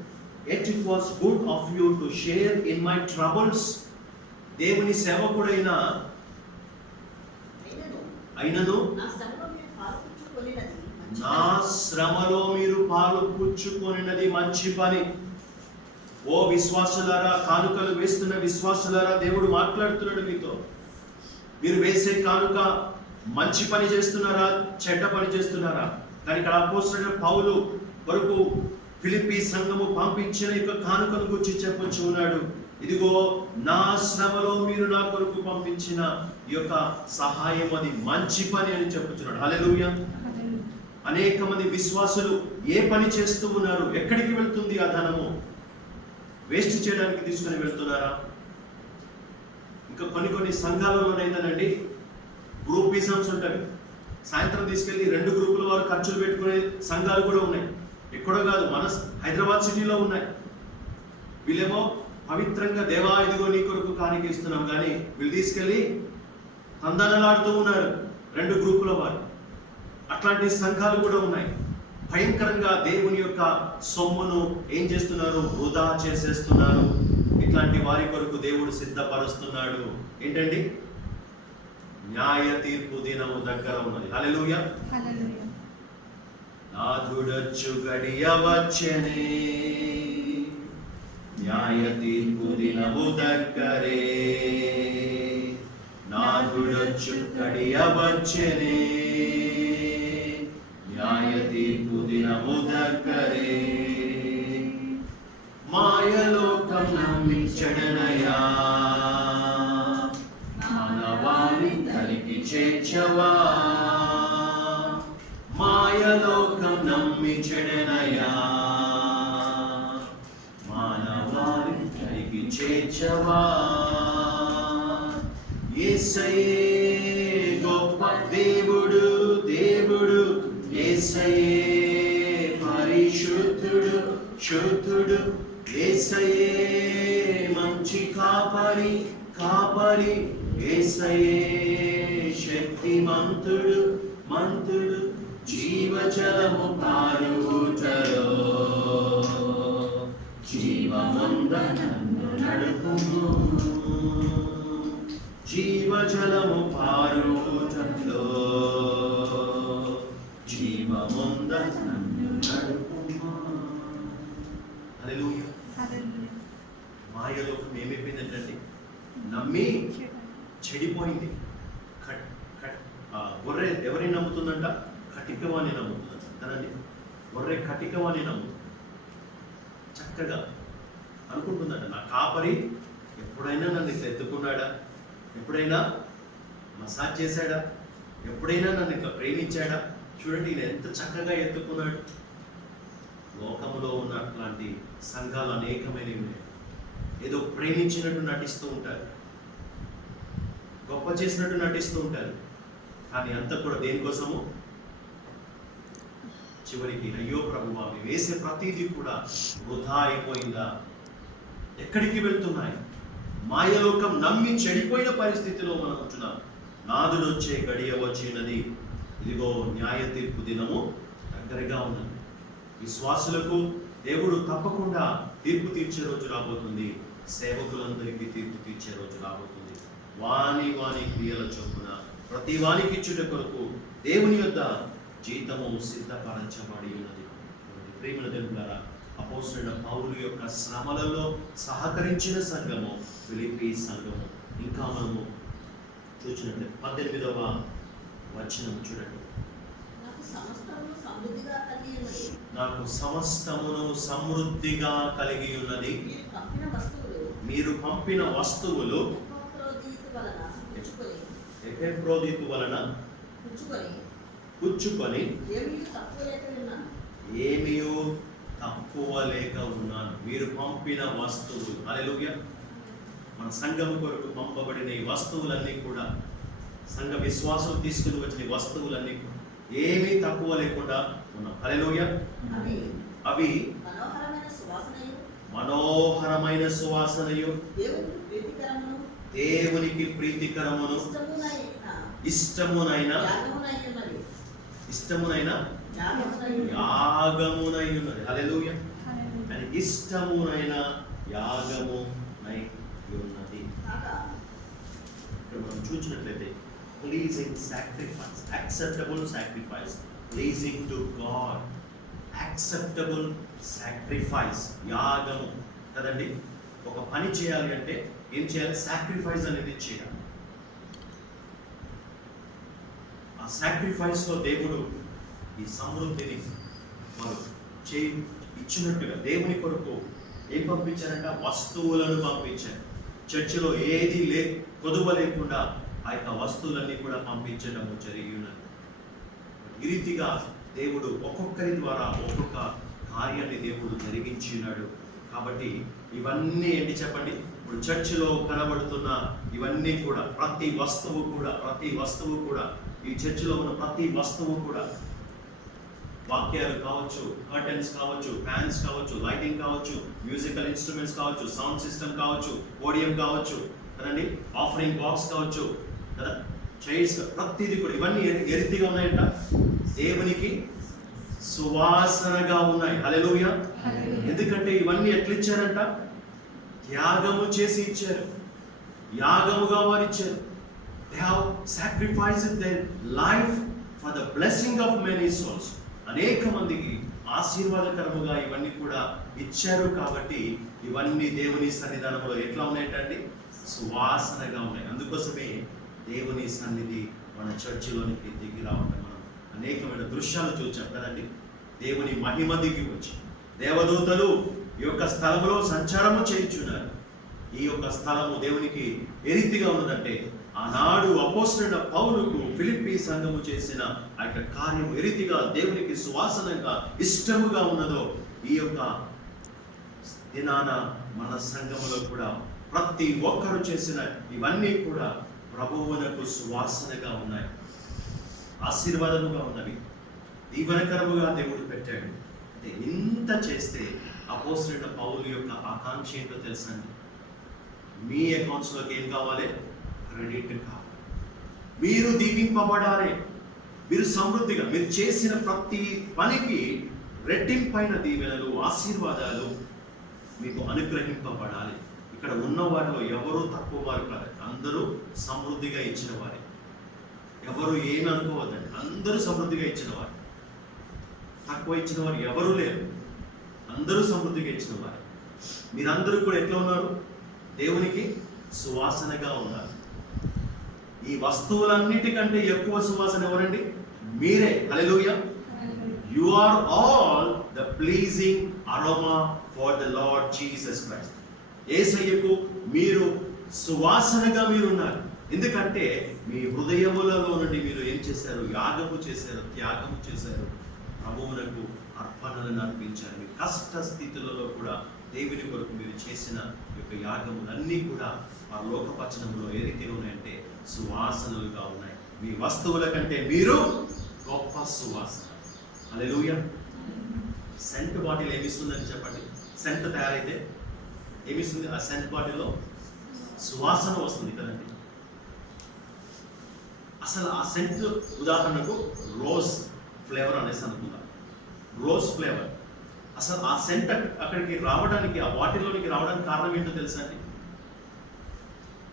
Yet it was good of you to share in my troubles. దేవుని సేవకుడైన అయినను నా శ్రమలో మీరు పాలు పుచ్చుకొనినది మంచి పని. ఓ విశ్వాసులారా, కానుకలు వేస్తున్న విశ్వాసులారా, దేవుడు మాట్లాడుతున్నాడు మీతో. మీరు వేసే కానుక మంచి పని చేస్తున్నారా, చెడ్డ పని చేస్తున్నారా? కానీ ఇక్కడ అపోస్తలుడైన పౌలు వరకు ఫిలిప్పీ సంఘము పంపించిన యొక్క కానుకను గురించి చెప్పొచ్చు ఉన్నాడు. ఇదిగో నా శ్రమలో మీరు నా కొరకు పంపించిన ఈ యొక్క సహాయం అది మంచి పని అని చెప్పుచున్నాడు. హల్లెలూయా. అనేక మంది విశ్వాసులు ఏ పని చేస్తూ ఉన్నారు? ఎక్కడికి వెళ్తుంది ఆ ధనము? వేస్ట్ చేయడానికి తీసుకుని వెళ్తున్నారా? ఇంకా కొన్ని సంఘాలలోనైతేనండి గ్రూపిజమ్స్ ఉంటాయి. సాయంత్రం తీసుకెళ్లి 2 గ్రూపుల వారు ఖర్చులు పెట్టుకునే సంఘాలు కూడా ఉన్నాయి. ఎక్కడో కాదు, మన హైదరాబాద్ సిటీలో ఉన్నాయి. వీళ్ళేమో పవిత్రంగా దేవా ఇదిగో నీ కొరకు కానుక ఇస్తున్నాం, కానీ వీళ్ళు తీసుకెళ్ళి తందనలాడుతూ ఉన్నారు 2 గ్రూపుల వారు. అట్లాంటి సంఘాలు కూడా ఉన్నాయి. భయంకరంగా దేవుని యొక్క సొమ్మును ఏం చేస్తున్నారు? వృధా చేసేస్తున్నారు. ఇట్లాంటి వారి కొరకు దేవుడు సిద్ధపరుస్తున్నాడు. ఏంటండి? న్యాయ తీర్పు దినము దగ్గర ఉన్నది. హల్లెలూయా. నాథుడొచ్చు గడియ వచ్చెనే, న్యాయ తీర్పు దినము దగ్గరే. నాథుడొచ్చు గడియ వచ్చెనే, న్యాయ తీర్పు దినము దగ్గరే. మాయలోకం నమ్మించడనయా, మానవాళి కలిగి చేర్చవా. మాయలోకం నమ్మించడనయా, మానవాళి కలిగి చేర్చవా. యేసయ్యే గొప్ప దేవుడు, దేవుడు యేసయ్యే పరిశుద్ధుడు, శుద్ధుడు. యేసయ్యే మంచి కాపరి, కాపరి. యేసయ్యే శక్తిమంతుడు, మంతుడు. జీవజలము పారుటలో జీవమంద నన్ను నడుపుము. జీవజలము పారుటలో జీవమంద నన్ను నడుపుము. హల్లెలూయా. మాయలోకం ఏమైపోయిందంటే నమ్మి చెడిపోయింది. గొర్రె ఎవరిని నమ్ముతుందంట? కటికవాణి నమ్ముతుందంట కదండి. గొర్రె కటికవాణి నమ్ముతుంది. చక్కగా అనుకుంటుందంట, నా కాపరి ఎప్పుడైనా నన్ను ఇట్లా ఎత్తుకున్నాడా? ఎప్పుడైనా మసాజ్ చేశాడా? ఎప్పుడైనా నన్ను ఇట్లా ప్రేమించాడా? చూడండి ఈయన ఎంత చక్కగా ఎత్తుకున్నాడు. లోకంలో ఉన్న అట్లాంటి సంఘాలు అనేకమైనవి ఉన్నాయి. ఏదో ప్రేమించినట్టు నటిస్తూ ఉంటారు, గొప్ప చేసినట్టు నటిస్తూ ఉంటారు. కానీ అంతా కూడా దేనికోసము? చివరికి అయ్యో ప్రభువా, మేము వేసే ప్రతిదీ కూడా వృధా అయిపోయిందా? ఎక్కడికి వెళ్తున్నాయి? మాయలోకం నమ్మి చెడిపోయిన పరిస్థితిలో మనం ఉంటున్నాం. నాదుడు వచ్చే గడియ వచ్చినది. ఇదిగో న్యాయ తీర్పు దినము దగ్గరగా ఉన్నది. విశ్వాసులకు దేవుడు తప్పకుండా తీర్పు తీర్చే రోజు రాబోతుంది. సేవకులందరికీ తీర్పు తీర్చే రోజు రాబోతుంది. వాని వాని క్రియల చొప్పున ప్రతి వానికి ఇచ్చుట కొరకు దేవుని యొద్ద జీతము సిద్ధపరచబడి ఉన్నది. ప్రేమల దేవులారా, అపోస్తలుడైన పౌలు యొక్క శ్రమలలో సహకరించిన సంఘము ఫిలిప్పీ సంఘము. ఇంకా మనము చూసినట్లయితే 18వ వచనం చూడండి. నాకు సమస్తమును సమృద్ధిగా కలిగి ఉన్నది. మీరు పంపిన వస్తువులు ఎపెఫ్రోదితు వలన పుచ్చుకొని ఏమీయూ తక్కువ లేక ఉన్నాను. మీరు పంపిన వస్తువులు, హల్లెలూయా. మన సంఘం కొరకు పంపబడిన ఈ వస్తువులన్నీ కూడా, సంఘ విశ్వాసులు తీసుకుని వచ్చిన వస్తువులన్నీ కూడా ఏమీ తక్కువ లేకుండా ఉన్నాం. హల్లెలూయా. అవి మనోహరమైన సువాసనయు, దేవునికి ప్రీతికరమును, ఇష్టమునైన యాగమునై ఉన్నది. హల్లెలూయా. అని ఇష్టమునైన యాగమునై ఉన్నది. ఇక్కడ మనం చూసినట్లయితే pleasing sacrifice, acceptable sacrifice, pleasing to God, acceptable sacrifice, యాగము కదండి. ఒక పని చేయాలి అంటే ఏం చేయాలి? సాక్రిఫైస్ అనేది చేయాలి. ఆ సాక్రిఫైస్ లో దేవుడు ఈ సమృద్ధిని వారు ఇచ్చినట్టుగా దేవుని కొరకు ఏం పంపించారంట? వస్తువులను పంపించారు. చర్చిలో ఏది కొదువ లేకుండా ఆ యొక్క వస్తువులన్నీ కూడా పంపించడం జరిగి ఉన్నది. ఈ రీతిగా దేవుడు ఒక్కొక్కరి ద్వారా ఒక్కొక్క కార్యాన్ని దేవుడు జరిగించినాడు. కాబట్టి ఇవన్నీ ఏంటి చెప్పండి? ఇప్పుడు చర్చిలో కనబడుతున్న ఇవన్నీ కూడా ప్రతి వస్తువు కూడా ఈ చర్చిలో ఉన్న ప్రతి వస్తువు కూడా, వాక్యాలు కావచ్చు, కర్టెన్స్ కావచ్చు, ఫ్యాన్స్ కావచ్చు, లైటింగ్ కావచ్చు, మ్యూజికల్ ఇన్స్ట్రుమెంట్స్ కావచ్చు, సౌండ్ సిస్టమ్ కావచ్చు, పోడియం కావచ్చు కదండి, ఆఫరింగ్ బాక్స్ కావచ్చు కదా, చైర్స్, ప్రతిదీ కూడా ఇవన్నీ ఏ రీతిగా ఉన్నాయంట? దేవునికి సువాసనగా ఉన్నాయి. హల్లెలూయా. ఎందుకంటే ఇవన్నీ ఎట్లిచ్చారంట? త్యాగము చేసి ఇచ్చారు, యాగముగా వారు ఇచ్చారు. They have sacrificed their life for the blessing of many souls. అనేక మందికి ఆశీర్వాదకరముగా ఇవన్నీ కూడా ఇచ్చారు. కాబట్టి ఇవన్నీ దేవుని సన్నిధానంలో ఎట్లా ఉన్నాయంటే సువాసనగా ఉన్నాయి. అందుకోసమే దేవుని సన్నిధి మన చర్చిలోనికి దిగి రావడం మనం అనేకమైన దృశ్యాలు చూచాం కదండి. దేవుని మహిమ దిగి వచ్చి దేవదూతలు ఈ యొక్క స్థలములో సంచారము చేయించున్నారు. ఈ యొక్క స్థలము దేవునికి ఏ రీతిగా ఉన్నదంటే, ఆనాడు అపోస్తలుడైన పౌలుకు ఫిలిప్పీ సంఘము చేసిన ఆ యొక్క కార్యం ఏ రీతిగా దేవునికి సువాసనగా ఇష్టముగా ఉన్నదో, ఈ యొక్క దినాన మన సంఘములో కూడా ప్రతి ఒక్కరు చేసిన ఇవన్నీ కూడా ప్రభువునకు సువాసనగా ఉన్నాయి, ఆశీర్వాదముగా ఉన్నవి, దీవెనకరముగా దేవుడు పెట్టాడు. అంటే ఇంత చేస్తే అపోస్తలుడైన పౌలు యొక్క ఆకాంక్ష ఏంటో తెలుసండి? మీ అకౌంట్స్లోకి ఏం కావాలి? క్రెడిట్ కావాలి. మీరు దీవింపబడాలి. మీరు సమృద్ధిగా మీరు చేసిన ప్రతి పనికి రెట్టింపైన దీవెనలు, ఆశీర్వాదాలు మీకు అనుగ్రహింపబడాలి. ఇక్కడ ఉన్న వారిలో ఎవరు తక్కువ వారు కాదు, అందరూ సమృద్ధిగా ఇచ్చిన వారే. ఎవరు ఏమి అనుకోవద్దండి, అందరూ సమృద్ధిగా ఇచ్చిన వారు. తక్కువ ఇచ్చిన వారు ఎవరు లేరు, అందరూ సమృద్ధిగా ఇచ్చిన వారు. మీరందరూ కూడా ఎట్లా ఉన్నారు? దేవునికి సువాసనగా ఉన్నారు. ఈ వస్తువులన్నిటికంటే ఎక్కువ సువాసన ఎవరండి? మీరే. Hallelujah. You are all the pleasing aroma for the lord Jesus Christ. యేసయ్యకు మీరు సువాసనగా మీరు ఉన్నారు. ఎందుకంటే మీ హృదయములలో నుండి మీరు ఏం చేశారు? యాగము చేశారు, త్యాగము చేశారు, ప్రభువునకు అర్పణలను అర్పించారు. మీ కష్ట స్థితులలో కూడా దేవుని కొరకు మీరు చేసిన యొక్క యాగములన్నీ కూడా ఆ లోకపచనంలో ఏ రీతిగా ఉన్నాయంటే సువాసనలుగా ఉన్నాయి. మీ వస్తువుల కంటే మీరు గొప్ప సువాసన. హల్లెలూయా. సెంట్ బాటిల్ ఏమిస్తుందని చెప్పండి? సెంట్ తయారైతే ఏమిస్తుంది? ఆ సెంట్ బాటిల్లో సువాసన వస్తుంది కదండి. అసలు ఆ సెంట్ ఉదాహరణకు రోజ్ ఫ్లేవర్ అనేసి అనుకుందాం. Rose flavour. అసలు ఆ సెంట్ అక్కడికి రావడానికి, ఆ బాటిల్లోనికి రావడానికి కారణం ఏంటో తెలుసా అండి?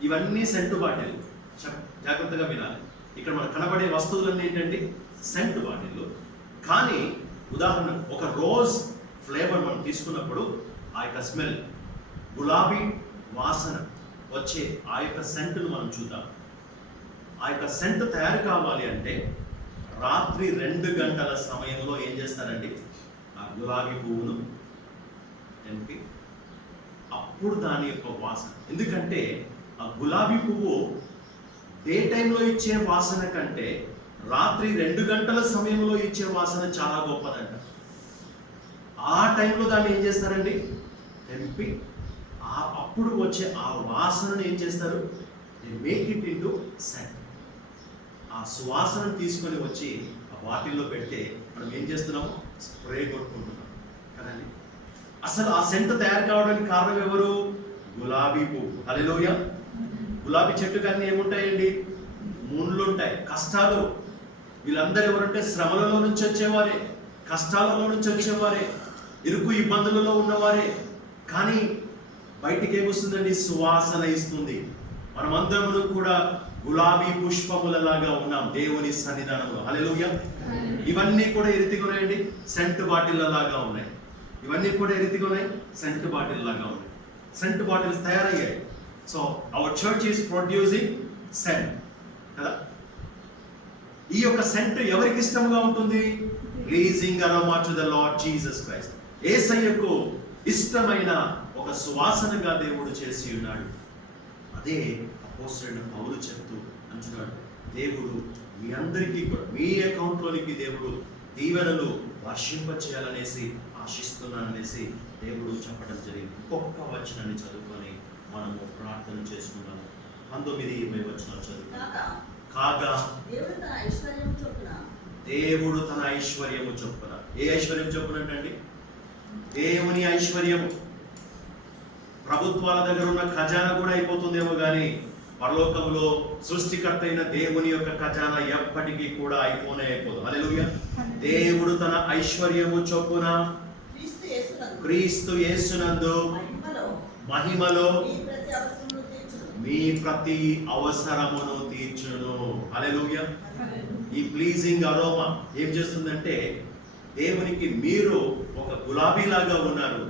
ఇవన్నీ సెంటు బాటిల్. జాగ్రత్తగా వినాలి. ఇక్కడ మనకు కనబడే వస్తువులన్నీ ఏంటండి? Scent bottle. కానీ ఉదాహరణ ఒక రోజ్ ఫ్లేవర్ మనం తీసుకున్నప్పుడు ఆ యొక్క స్మెల్, గులాబీ వాసన వచ్చే ఆ యొక్క సెంటును మనం చూద్దాం. ఆ యొక్క సెంట్ తయారు కావాలి అంటే రాత్రి 2 గంటల సమయంలో ఏం చేస్తారండి? ఆ గులాబీ పువ్వును తెంపి అప్పుడు దాని యొక్క వాసన. ఎందుకంటే ఆ గులాబీ పువ్వు డే టైంలో ఇచ్చే వాసన కంటే రాత్రి 2 గంటల సమయంలో ఇచ్చే వాసన చాలా గొప్పదంట. ఆ టైంలో దాన్ని ఏం చేస్తారండి? తెంపి అప్పుడు వచ్చే ఆ వాసనను ఏం చేస్తారు? Make it into scent. ఆ సువాసనను తీసుకొని వచ్చి ఆ బాటిల్లో పెడితే మనం ఏం చేస్తున్నాము? స్ప్రే కొట్టుకుంటున్నాం కదండి. అసలు ఆ సెంట్ తయారు కావడానికి కారణం ఎవరు? గులాబీ పువ్వు. హల్లెలూయా. గులాబీ చెట్టు కానీ ఏముంటాయండి? ముళ్ళుంటాయి, కష్టాలు. వీళ్ళందరూ ఎవరంటే శ్రమలలో నుంచి వచ్చేవారే, కష్టాలలో నుంచి వచ్చేవారే, ఇరుకు ఇబ్బందులలో ఉన్నవారే. కానీ బయటికి ఏమొస్తుందండి? సువాసన ఇస్తుంది. మనమందరము కూడా గులాబీ పుష్పములలాగా ఉన్నాం దేవుని సన్నిధానంలో. హల్లెలూయా. ఇవన్నీ కూడా ఎరితిగా ఉన్నాయండి, సెంట్ బాటిల్ లాగా ఉన్నాయి. ఇవన్నీ కూడా ఎరితిగా ఉన్నాయి, సెంట్ బాటిల్ లాగా ఉన్నాయి. సెంట్ బాటిల్స్ తయారయ్యాయి. So our church is producing scent కదా. ఈ యొక్క సెంట్ ఎవరికి ఇష్టంగా ఉంటుంది? Pleasing aroma to the lord Jesus Christ. యేసయ్యకు ఇష్టమైన ఒక సువాసనగా దేవుడు చేసి ఉన్నాడు. అదే అపోస్తలుడైన పౌలు చెప్తూ అంటున్నాడు, దేవుడు మీ అందరికీ కూడా మీ అకౌంట్లోనికి దేవుడు దీవెనలు వర్షింప చేయాలనేసి ఆశిస్తున్నాననేసి దేవుడు చెప్పడం జరిగింది. ఒక్కొక్క వచనాన్ని చదువుకొని మనము ప్రార్థన చేసుకున్నాము. 19-20 వచనాలు చదువు. కాగా దేవుడు తన ఐశ్వర్యము చొప్పున. ఏ ఐశ్వర్యం చొప్పునంటండి? దేవుని ఐశ్వర్యము. ప్రభుత్వాల దగ్గర ఉన్న ఖజానా కూడా అయిపోతుందేమో కానీ పరలోకంలో సృష్టికర్త అయిన దేవుని యొక్క ఖజానా ఎప్పటికీ కూడా అయిపోదు. హల్లెలూయా. దేవుడు తన ఐశ్వర్యము చొప్పున క్రీస్తు యేసునందు మహిమలో మీ ప్రతి అవసరమును తీర్చును. హల్లెలూయా. ఈ ప్లీజింగ్ అరోమా ఏం చేస్తుందంటే, దేవునికి మీరు ఒక గులాబీలాగా ఉన్నారు,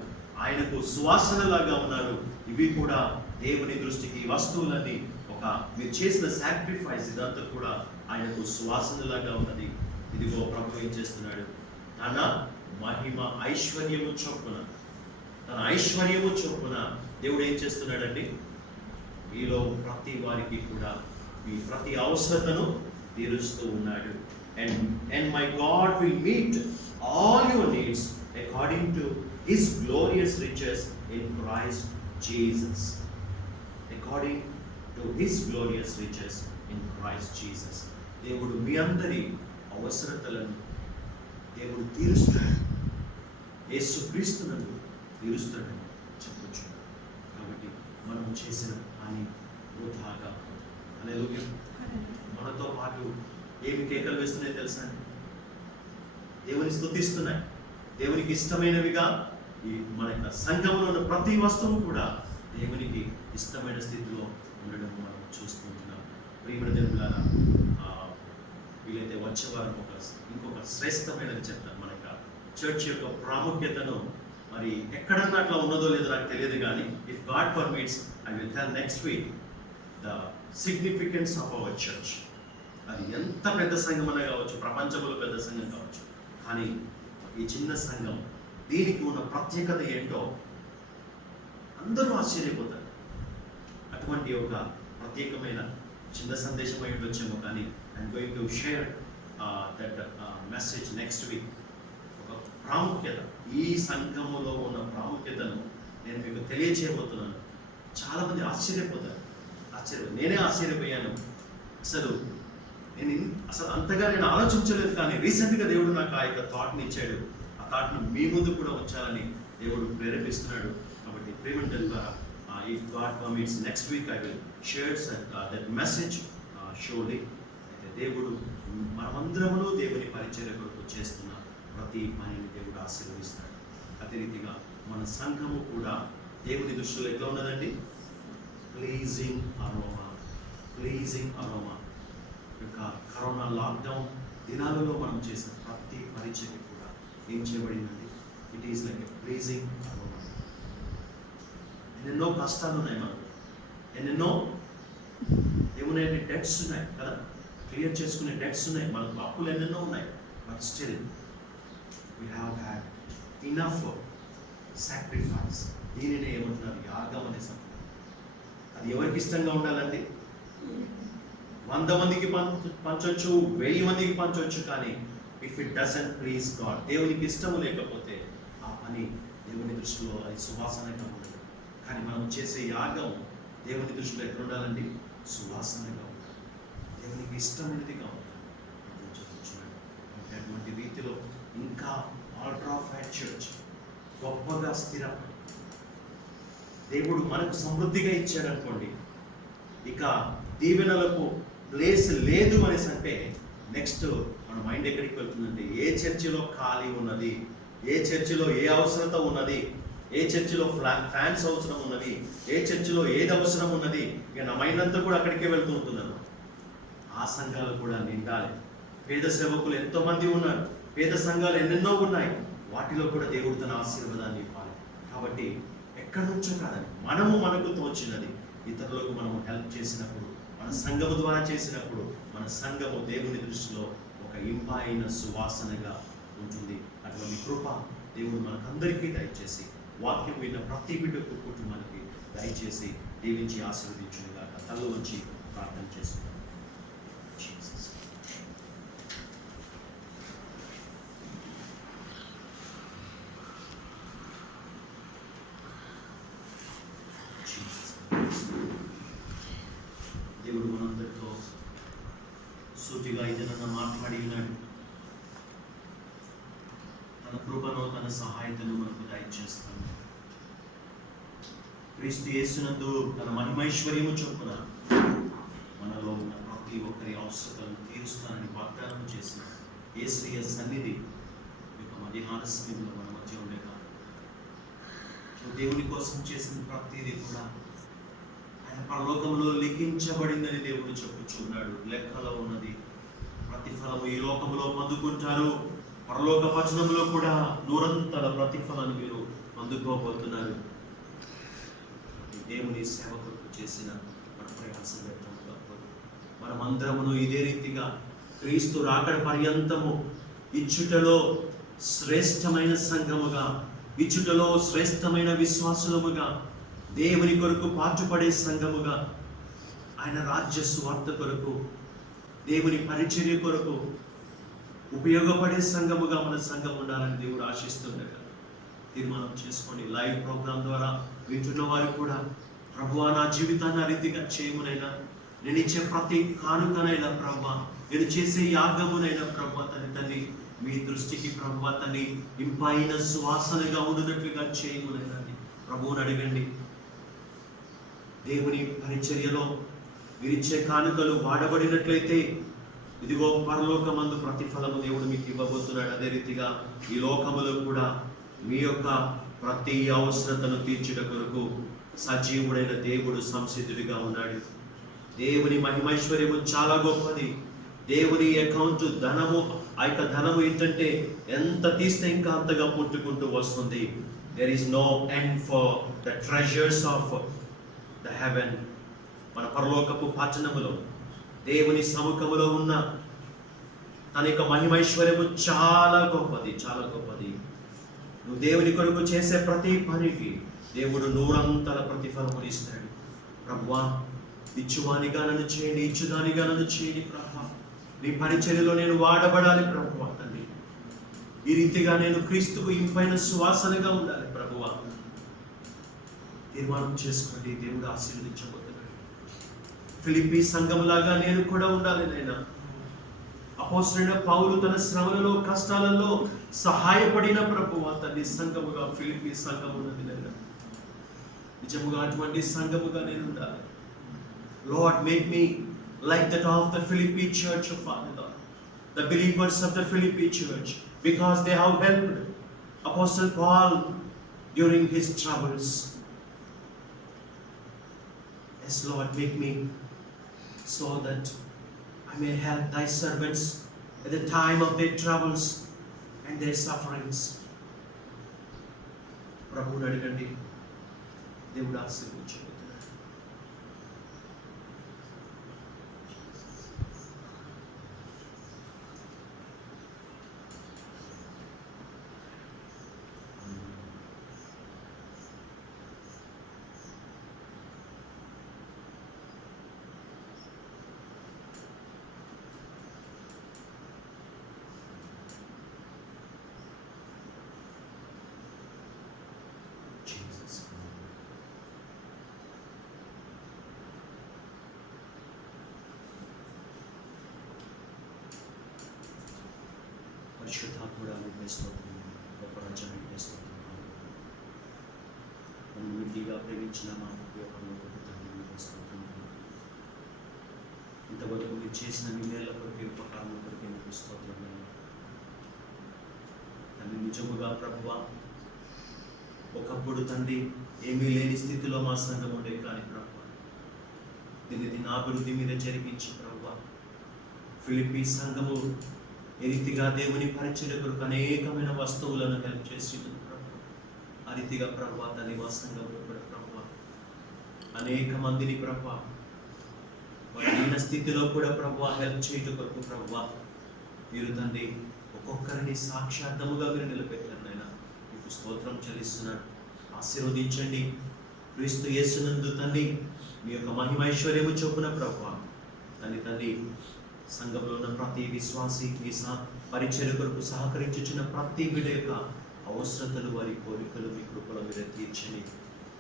ఆయనకు సువాసనలాగా ఉన్నారు. ఇవి కూడా దేవుని దృష్టికి వస్తువులన్నీ ఒక మీరు చేసిన సాక్రిఫైస్ ఇదంతా కూడా ఆయనకు సువాసనలాగా ఉన్నది. ఇదిగో ప్రభు ఏం చేస్తున్నాడు? తన మహిమ ఐశ్వర్యము చొప్పున, తన ఐశ్వర్యము చొప్పున దేవుడు ఏం చేస్తున్నాడండి? మీలో ప్రతి వారికి కూడా మీ ప్రతి అవసరతను తీరుస్తూ ఉన్నాడు. And my God will meet all your needs according to His glorious riches in Christ Jesus. According to His glorious riches in Christ Jesus. దేవుడు మీ అందరి అవసరతలను దేవుడు తీరుస్తాడు. యేసుక్రీస్తునందు తీరుస్తాడని చెప్పొచ్చు. కాబట్టి మనం చేసిన పని వృధాగా. హల్లెలూయా. మనతో పాటు ఏమి కేకలు వేస్తున్నాయి తెలుసా? దేవుని స్తుతిస్తున్నాయి. దేవునికి ఇష్టమైనవిగా ఈ మన యొక్క సంఘంలో ఉన్న ప్రతి వస్తువు కూడా దేవునికి ఇష్టమైన స్థితిలో ఉండడం మనం చూస్తుంటున్నాం. ప్రియమైన దేవులారా, వీలైతే వచ్చేవారం ఇంకొక శ్రేష్టమైనది చెప్తాను. మన యొక్క చర్చ్ యొక్క ప్రాముఖ్యతను మరి ఎక్కడన్నా అట్లా ఉన్నదో లేదో నాకు తెలియదు, కానీ if God permits I will tell next week the significance of our church. అది ఎంత పెద్ద సంఘం అనే కావచ్చు, ప్రపంచంలో పెద్ద సంఘం కావచ్చు, కానీ ఈ చిన్న సంఘం దీనికి ఉన్న ప్రత్యేకత ఏంటో అందరూ ఆశ్చర్యపోతారు. అటువంటి ఒక ప్రత్యేకమైన చిన్న సందేశం అయి ఉండొచ్చేమో, కానీ I'm going to share that message next week. ఒక ప్రాముఖ్యత, ఈ సంఘములో ఉన్న ప్రాముఖ్యతను నేను మీకు తెలియచేయబోతున్నాను. చాలామంది ఆశ్చర్యపోతారు. నేనే ఆశ్చర్యపోయాను. అసలు అంతగా నేను ఆలోచించలేదు, కానీ రీసెంట్గా దేవుడు నాకు ఆ యొక్క థాట్ని ఇచ్చాడు. ఆ థాట్ను మీ ముందు కూడా ఉంచాలని దేవుడు ప్రేరేపిస్తున్నాడు. కాబట్టి ప్రేమంటే ద్వారా if God permits next week I will share that message షోలీ. అయితే దేవుడు మనమందరమును దేవుని పరిచర్య కొరకు చేస్తున్న ప్రతి పనిని దేవుడు ఆశీర్వదిస్తాడు. అదే రీతిగా మన సంఘము కూడా దేవుని దృష్టిలో ఎట్లా ఉన్నదండి? Pleasing aroma. Pleasing aroma. యొక్క కరోనా లాక్డౌన్ దినాలలో మనం చేసిన ప్రతి పరిచర్య కూడా ఏం చేయబడిందండి? It is like a pleasing aroma. ఎన్నెన్నో కష్టాలు ఉన్నాయి మనకు, ఎన్నెన్నో ఏమున్నాయంటే డెట్స్ ఉన్నాయి కదా, క్లియర్ చేసుకునే డెట్స్ ఉన్నాయి, మనకు అప్పులు ఎన్నెన్నో ఉన్నాయి. But still we have had enough sacrifice. దీనినే ఏమంటున్నారు? యాగం అనే సంగతి. అది ఎవరికి ఇష్టంగా ఉండాలండి? 100 మందికి పంచొచ్చు, 1000 మందికి పంచొచ్చు, కానీ if it doesn't please God, దేవునికి ఇష్టము లేకపోతే ఆ పని దేవుని దృష్టిలో అది సువాసనగా ఉండదు. కానీ మనం చేసే యాగం దేవుని దృష్టిలో ఎక్కడ ఉండాలండి? సువాసనగా ఉండాలి, దేవునికి ఇష్టమైనదిగా ఉండాలి. అటువంటి రీతిలో ఇంకా ఆల్ట్రా ఫ్యాట్ చర్చ్ గొప్పగా స్థిరపడి దేవుడు మనకు సమృద్ధిగా ఇచ్చాడు అనుకోండి, ఇక దీవెనలకు ప్లేస్ లేదు అనేసి అంటే నెక్స్ట్ మన మైండ్ ఎక్కడికి వెళ్తుందంటే ఏ చర్చిలో ఖాళీ ఉన్నది, ఏ చర్చిలో ఏ అవసరత ఉన్నది, ఏ చర్చిలో ఫ్యాన్స్ అవసరం ఉన్నది, ఏ చర్చిలో ఏది అవసరం ఉన్నది, ఇక నా మైండ్ అంతా కూడా అక్కడికే వెళ్తూ ఉంటున్నాను. ఆ సంఘాలు కూడా నిండాలి. పేద సేవకులు ఎంతోమంది ఉన్నారు, పేద సంఘాలు ఎన్నెన్నో ఉన్నాయి, వాటిలో కూడా దేవుడు తన ఆశీర్వాదాన్ని ఇవ్వాలి. కాబట్టి ఎక్కడి నుంచో కాదని మనకు తోచినది ఇతరులకు మనము హెల్ప్ చేసినప్పుడు, మన సంఘము ద్వారా చేసినప్పుడు మన సంఘము దేవుని దృష్టిలో ఒక ఇంపైన సువాసనగా ఉంటుంది. అటువంటి కృప దేవుడు మనకందరికీ దయచేసి, వాక్యం విన్న ప్రతి బిడ్డకు కుటుంబానికి దయచేసి దీవించి ఆశీర్వదించుగాక. తల వంచి ప్రార్థన చేసుకుంటాం. దేవుడు మనందరితో సూటిగా ఇదనన్న మాట్లాడి ఉన్నాడు. తన కృపను, తన సహాయతను మనకు దయచేస్తాను. క్రీస్తు యేసునందు తన మహిమైశ్వర్యము చొప్పున మనలో ఉన్న ప్రతి ఒక్కరి అవసరతలను తీరుస్తానని వాగ్దానం చేసిన యేసయ్య సన్నిధి యొక్క మధ్యాహ్న సమయంలో మన మధ్య ఉండే కాదు. దేవుని కోసం చేసిన ప్రతిదీ కూడా ఆయన పరలోకంలో లిఖించబడిందని దేవుడు చెప్పుచున్నాడు. లెక్కలో ఉన్నది. ప్రతిఫలము ఈ లోకంలో పొందుకుంటారు, పరలోక వచనంలో కూడా నూరంతల ప్రతిఫలాన్ని మీరు పొందుకోబోతున్నారు. దేవుని సేవకులకు చేసిన మన ప్రయాసం తప్పదు. మనమందరమును ఇదే రీతిగా క్రీస్తు రాకడ పర్యంతము ఇచ్చుటలో శ్రేష్టమైన సంఘముగా, ఇచ్చుటలో శ్రేష్టమైన విశ్వాసులముగా, దేవుని కొరకు పాటుపడే సంఘముగా, ఆయన రాజ్య స్వార్థ కొరకు, దేవుని పరిచర్య కొరకు ఉపయోగపడే సంఘముగా మన సంఘం ఉండాలని దేవుడు ఆశిస్తుండగా తీర్మానం చేసుకోండి. లైవ్ ప్రోగ్రామ్ ద్వారా వింటున్న వారు కూడా, ప్రభువా నా జీవితాన్ని ఆ రీతిగా చేయమునైనా, నేను ఇచ్చే ప్రతి కానుకనైనా ప్రభువా, నేను చేసే యాగమునైనా ప్రభువా తండ్రి మీ దృష్టికి ప్రభువా తండ్రి ఇంపైన సువాసనగా ఉండునట్లుగా చేయమునైనా ప్రభువుని అడగండి. దేవుని పరిచర్యలో విరిచే కానుకలు వాడబడినట్లయితే ఇదిగో పరలోకమందు ప్రతిఫలము దేవుడు మీకు ఇవ్వబోతున్నాడు. అదే రీతిగా ఈ లోకములో కూడా మీ యొక్క ప్రతి అవసరతను తీర్చుట కొరకు సజీవుడైన దేవుడు సంసిద్ధుడిగా ఉన్నాడు. దేవుని మహిమైశ్వర్యము చాలా గొప్పది. దేవుని అకౌంట్ ధనము, ఆ యొక్క ధనము ఏంటంటే ఎంత తీస్తే ఇంకా అంతగా పుట్టుకుంటూ వస్తుంది. There is no end for the treasures of the heaven. మన పరలోకపు పట్టణములో దేవుని సముఖములో ఉన్న తన యొక్క మహిమైశ్వర్యము చాలా గొప్పది, చాలా గొప్పది. నువ్వు దేవుని కొరకు చేసే ప్రతి పనికి దేవుడు నూరంతల ప్రతిఫలములు ఇస్తాడు. ప్రభువా ఇచ్చువానిగా నన్ను చేయండి, ఇచ్చుదానిగా నన్ను చేయండి ప్రభువా. నీ పరిచర్యలో నేను వాడబడాలి ప్రభువా తండ్రి. ఈ రీతిగా నేను క్రీస్తుకు ఇంపైన సువాసనగా ఉండాలి ప్రభువా. తీర్మానం చేసుకోండి, దేవుడు ఆశీర్వదించబోతున్నాడు. ఫిలిప్పీ సంఘములాగా నేను కూడా ఉండాలి నైనా. అపోస్తలుడైన పౌలు తన శ్రమలలో, కష్టాలలో సహాయపడిన ప్రభువా తండ్రి సంఘముగా ఫిలిప్పీ సంఘం ఉన్నది నైనా. నిజముగా అటువంటి సంఘముగా నేను ఉండాలి. Lord, make me like that of the Philippi church of Father God, the believers of the Philippi church, because they have helped Apostle Paul during his troubles. Yes, Lord, make me so that I may help thy servants at the time of their troubles and their sufferings. ప్రభువుని అడగండి, దేవుడు ఆశీర్వదించబోతున్నాడు. పరిశుద్ధాత్ముడా నీకే స్తోత్రం, గొప్ప రాజా నీకే స్తోత్రం. నన్ను మితిగా ప్రేమించిన మా యొక్క నీకే స్తోత్రం. ఇంతవరకు చేసిన మీ మేళ్ళ కొరకే, ఉపకారం కొరకే మీకు స్తోత్రం నాయన. తండ్రి నిజముగా ప్రభువా, ఒకప్పుడు తండ్రి ఏమీ లేని స్థితిలో మా సంఘం ఉండే, కానీ ప్రభువా దీని అభివృద్ధి మీద జరిగించి ప్రభువా ఫిలిప్పీ సంఘము ఏ రీతిగా దేవుని పరిచర్య కొరకు అనేకమైన వస్తువులను హెల్ప్ చేసి ప్రభు, ఆ రీతిగా ప్రభువా తన మా సంఘంలో కూడా ప్రభువా అనేక మందిని ప్రభువా వారి స్థితిలో కూడా ప్రభువా హెల్ప్ చేయటం కొరకు ప్రభువా మీరు తండ్రి ఒక్కొక్కరిని సాక్షార్థముగా మీరు నిలబెట్టారు నాయన. మీకు స్తోత్రం చెల్లిస్తున్నాను. ఆశీర్వదించండి. క్రీస్తు యేసునందు తండ్రి మీ యొక్క మహిమైశ్వర్యము చొప్పున ప్రభువా తండ్రి సంఘంలో ఉన్న ప్రతి విశ్వాసి మీ పరిచర్య కొరకు సహకరించుచున్న ప్రతి బిడ్డ యొక్క అవసరతలు, వారి కోరికలు మీ కృపలో మీరు తీర్చండి.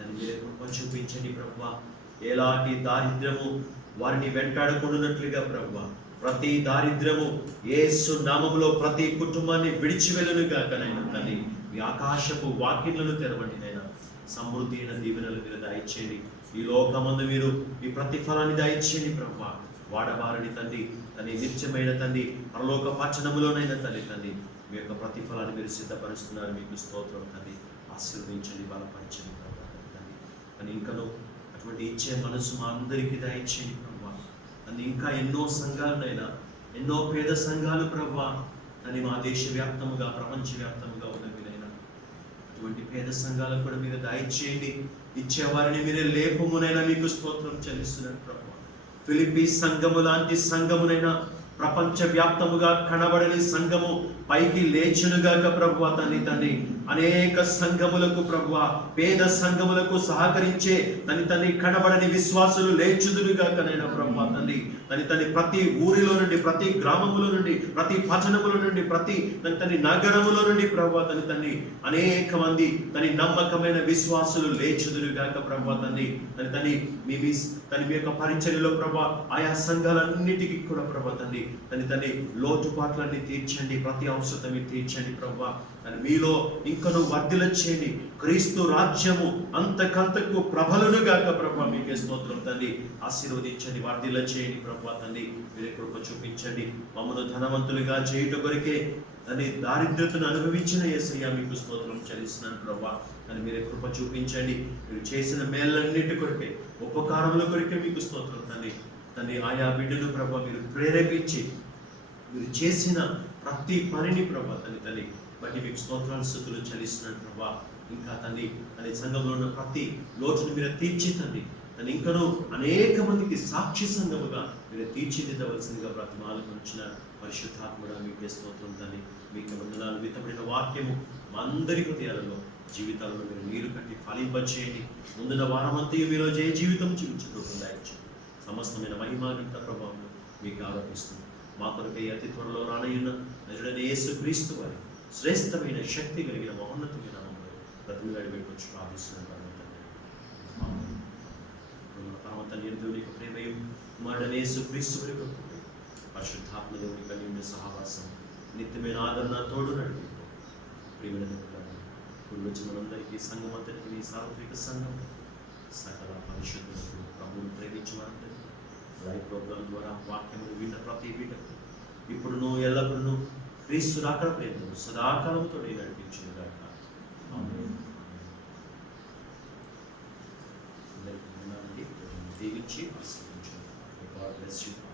దాన్ని మీరే కృప చూపించండి ప్రభువా. ఎలాంటి దారిద్ర్యము వారిని వెంటాడకుండానట్లుగా ప్రభువా ప్రతి దారిద్ర్యము యేసు నామములో ప్రతి కుటుంబాన్ని విడిచి వెళ్ళును గాక నైనా. కానీ మీ ఆకాశపు వాకిళ్లను తెరవండి నైనా. సమృద్ధి అయిన దీవెనలు మీరు దయచేయండి. ఈ లోకమందు మీరు మీ ప్రతిఫలాన్ని దయచేయండి ప్రభువా. వాడబారని తండ్రి తని నిత్యమైన తండ్రి పరలోక పట్టణములోనైనా తండ్రి మీ యొక్క ప్రతిఫలాన్ని మీరు సిద్ధపరుస్తున్నారు. మీకు స్తోత్రం తండ్రి. ఆశీర్వదించండి, బలపరచండి ప్రభువా తండ్రి. అని ఇంకను అటువంటి ఇచ్చే మనసు మా అందరికీ దయచేయండి ప్రభువా. అని ఇంకా ఎన్నో సంఘాలనైనా, ఎన్నో పేద సంఘాలు ప్రభువా అని మా దేశవ్యాప్తముగా ప్రపంచవ్యాప్తముగా ఉన్నవినైనా అటువంటి పేద సంఘాలకు కూడా మీరు దయచేయండి. ఇచ్చేవారిని మీరే లేపమునైనా మీకు స్తోత్రం చెల్లిస్తున్నారు ప్రభువా. ఫిలిప్పీ సంఘము లాంటి సంఘమునైనా ప్రపంచ వ్యాప్తముగా కనబడని సంఘము పైకి లేచునుగాక ప్రభువా తండ్రి. అనేక సంఘములకు ప్రభువా పేద సంఘములకు సహకరించే తండ్రి కనబడని విశ్వాసులు లేచుదురుగాక నైనా ప్రభువా తండ్రి ప్రతి ఊరిలో నుండి, ప్రతి గ్రామములో నుండి, ప్రతి పట్టణముల నుండి, ప్రతి తండ్రి నగరములో నుండి ప్రభువా తండ్రి అనేక మంది నమ్మకమైన విశ్వాసులు లేచుదురుగాక ప్రభువా తండ్రి మీ యొక్క పరిచర్యలో ప్రభువా ఆయా సంఘాలన్నిటికీ కూడా ప్రభువా తండ్రి లోటుపాట్లన్నీ తీర్చండి. ప్రతి అవసరం మీరు తీర్చండి ప్రభువా. మీలో ఇంకను వర్ధిల్ల చేయండి. క్రీస్తు రాజ్యము అంతకంతకు ప్రబలును గాక ప్రభువా. మీకే స్తోత్రం తండ్రి. ఆశీర్వదించండి, వర్ధిల్ల చేయండి ప్రభువా తండ్రి. మీరే కృప చూపించండి. మమ్మల్ని ధనవంతులుగా చేయుట కొరకే తండ్రి దారిద్ర్యతను అనుభవించిన యేసయ్యా మీకు స్తోత్రం చెల్లిస్తున్నాను ప్రభువా. అని మీరే కృప చూపించండి. మీరు చేసిన మేళ్ళన్నిటి కొరకే, ఉపకారముల కొరకే మీకు స్తోత్రం తండ్రి. ఆయా బిడ్డలు ప్రభువా మీరు ప్రేరేపించి మీరు చేసిన ప్రతి పనిని ప్రభువా తండ్రి బట్టి మీకు స్తోత్రాలు, స్తుతులు చెల్లిస్తున్నాను ప్రభువా. ఇంకా తండ్రి సంఘంలో ఉన్న ప్రతి లోటును మీరు తీర్చి తండ్రి ఇంకనూ అనేక మందికి సాక్షి సంఘముగా మీరు తీర్చిదిద్దవలసిందిగా బ్రతిమాలుకొనిచ్చిన పరిశుద్ధాత్ముడా మీకే స్తోత్రం తండ్రి. మీకు వందనాలు. విత్తబడిన వాక్యము మా అందరి హృదయాలలో, జీవితాలను మీరు నీరు కట్టి ఫలింపచేయండి. ముందున్న వారమంతా మీలో జయ జీవితం జీవించుకోకుండా సమస్తమైన మహిమానంత ప్రభావం మీకు ఆరోపిస్తుంది. మా కొరకై అతి త్వరలో రానయ్యున్న నజరుడైన యేసుక్రీస్తు వారి శ్రేష్టమైన శక్తి కలిగిన మహోన్నతమైన నామములో బ్రతిమలాడి పెట్టుకొచ్చి ప్రార్థిస్తున్నాను పరమతండ్రి దేవుని ప్రేమయు కుమారుడైన యేసుక్రీస్తు వారి పరిశుద్ధాత్మ దేవుని కలిగిన సహవాసం నిత్యమైన ఆదరణ తోడు నడిపి ప్రియమైన ఇప్పుడు వచ్చి మనందరికీ సంఘం అంతటికి నీ సార్వత్రిక సంఘం సకల పరిశుద్ధులకు ప్రభువును ప్రేమించి వారందరికీ లైవ్ ప్రోగ్రాం ద్వారా వాక్యములు విన్న ప్రతి బిడ్డకు ఇప్పుడును ఎల్లప్పుడూ క్రీస్తు రాకడ ప్రేమను సదాకాలంతో నడిపించుగాక. ఆమేన్. దీవించి ఆశీర్వదించండి. God bless you.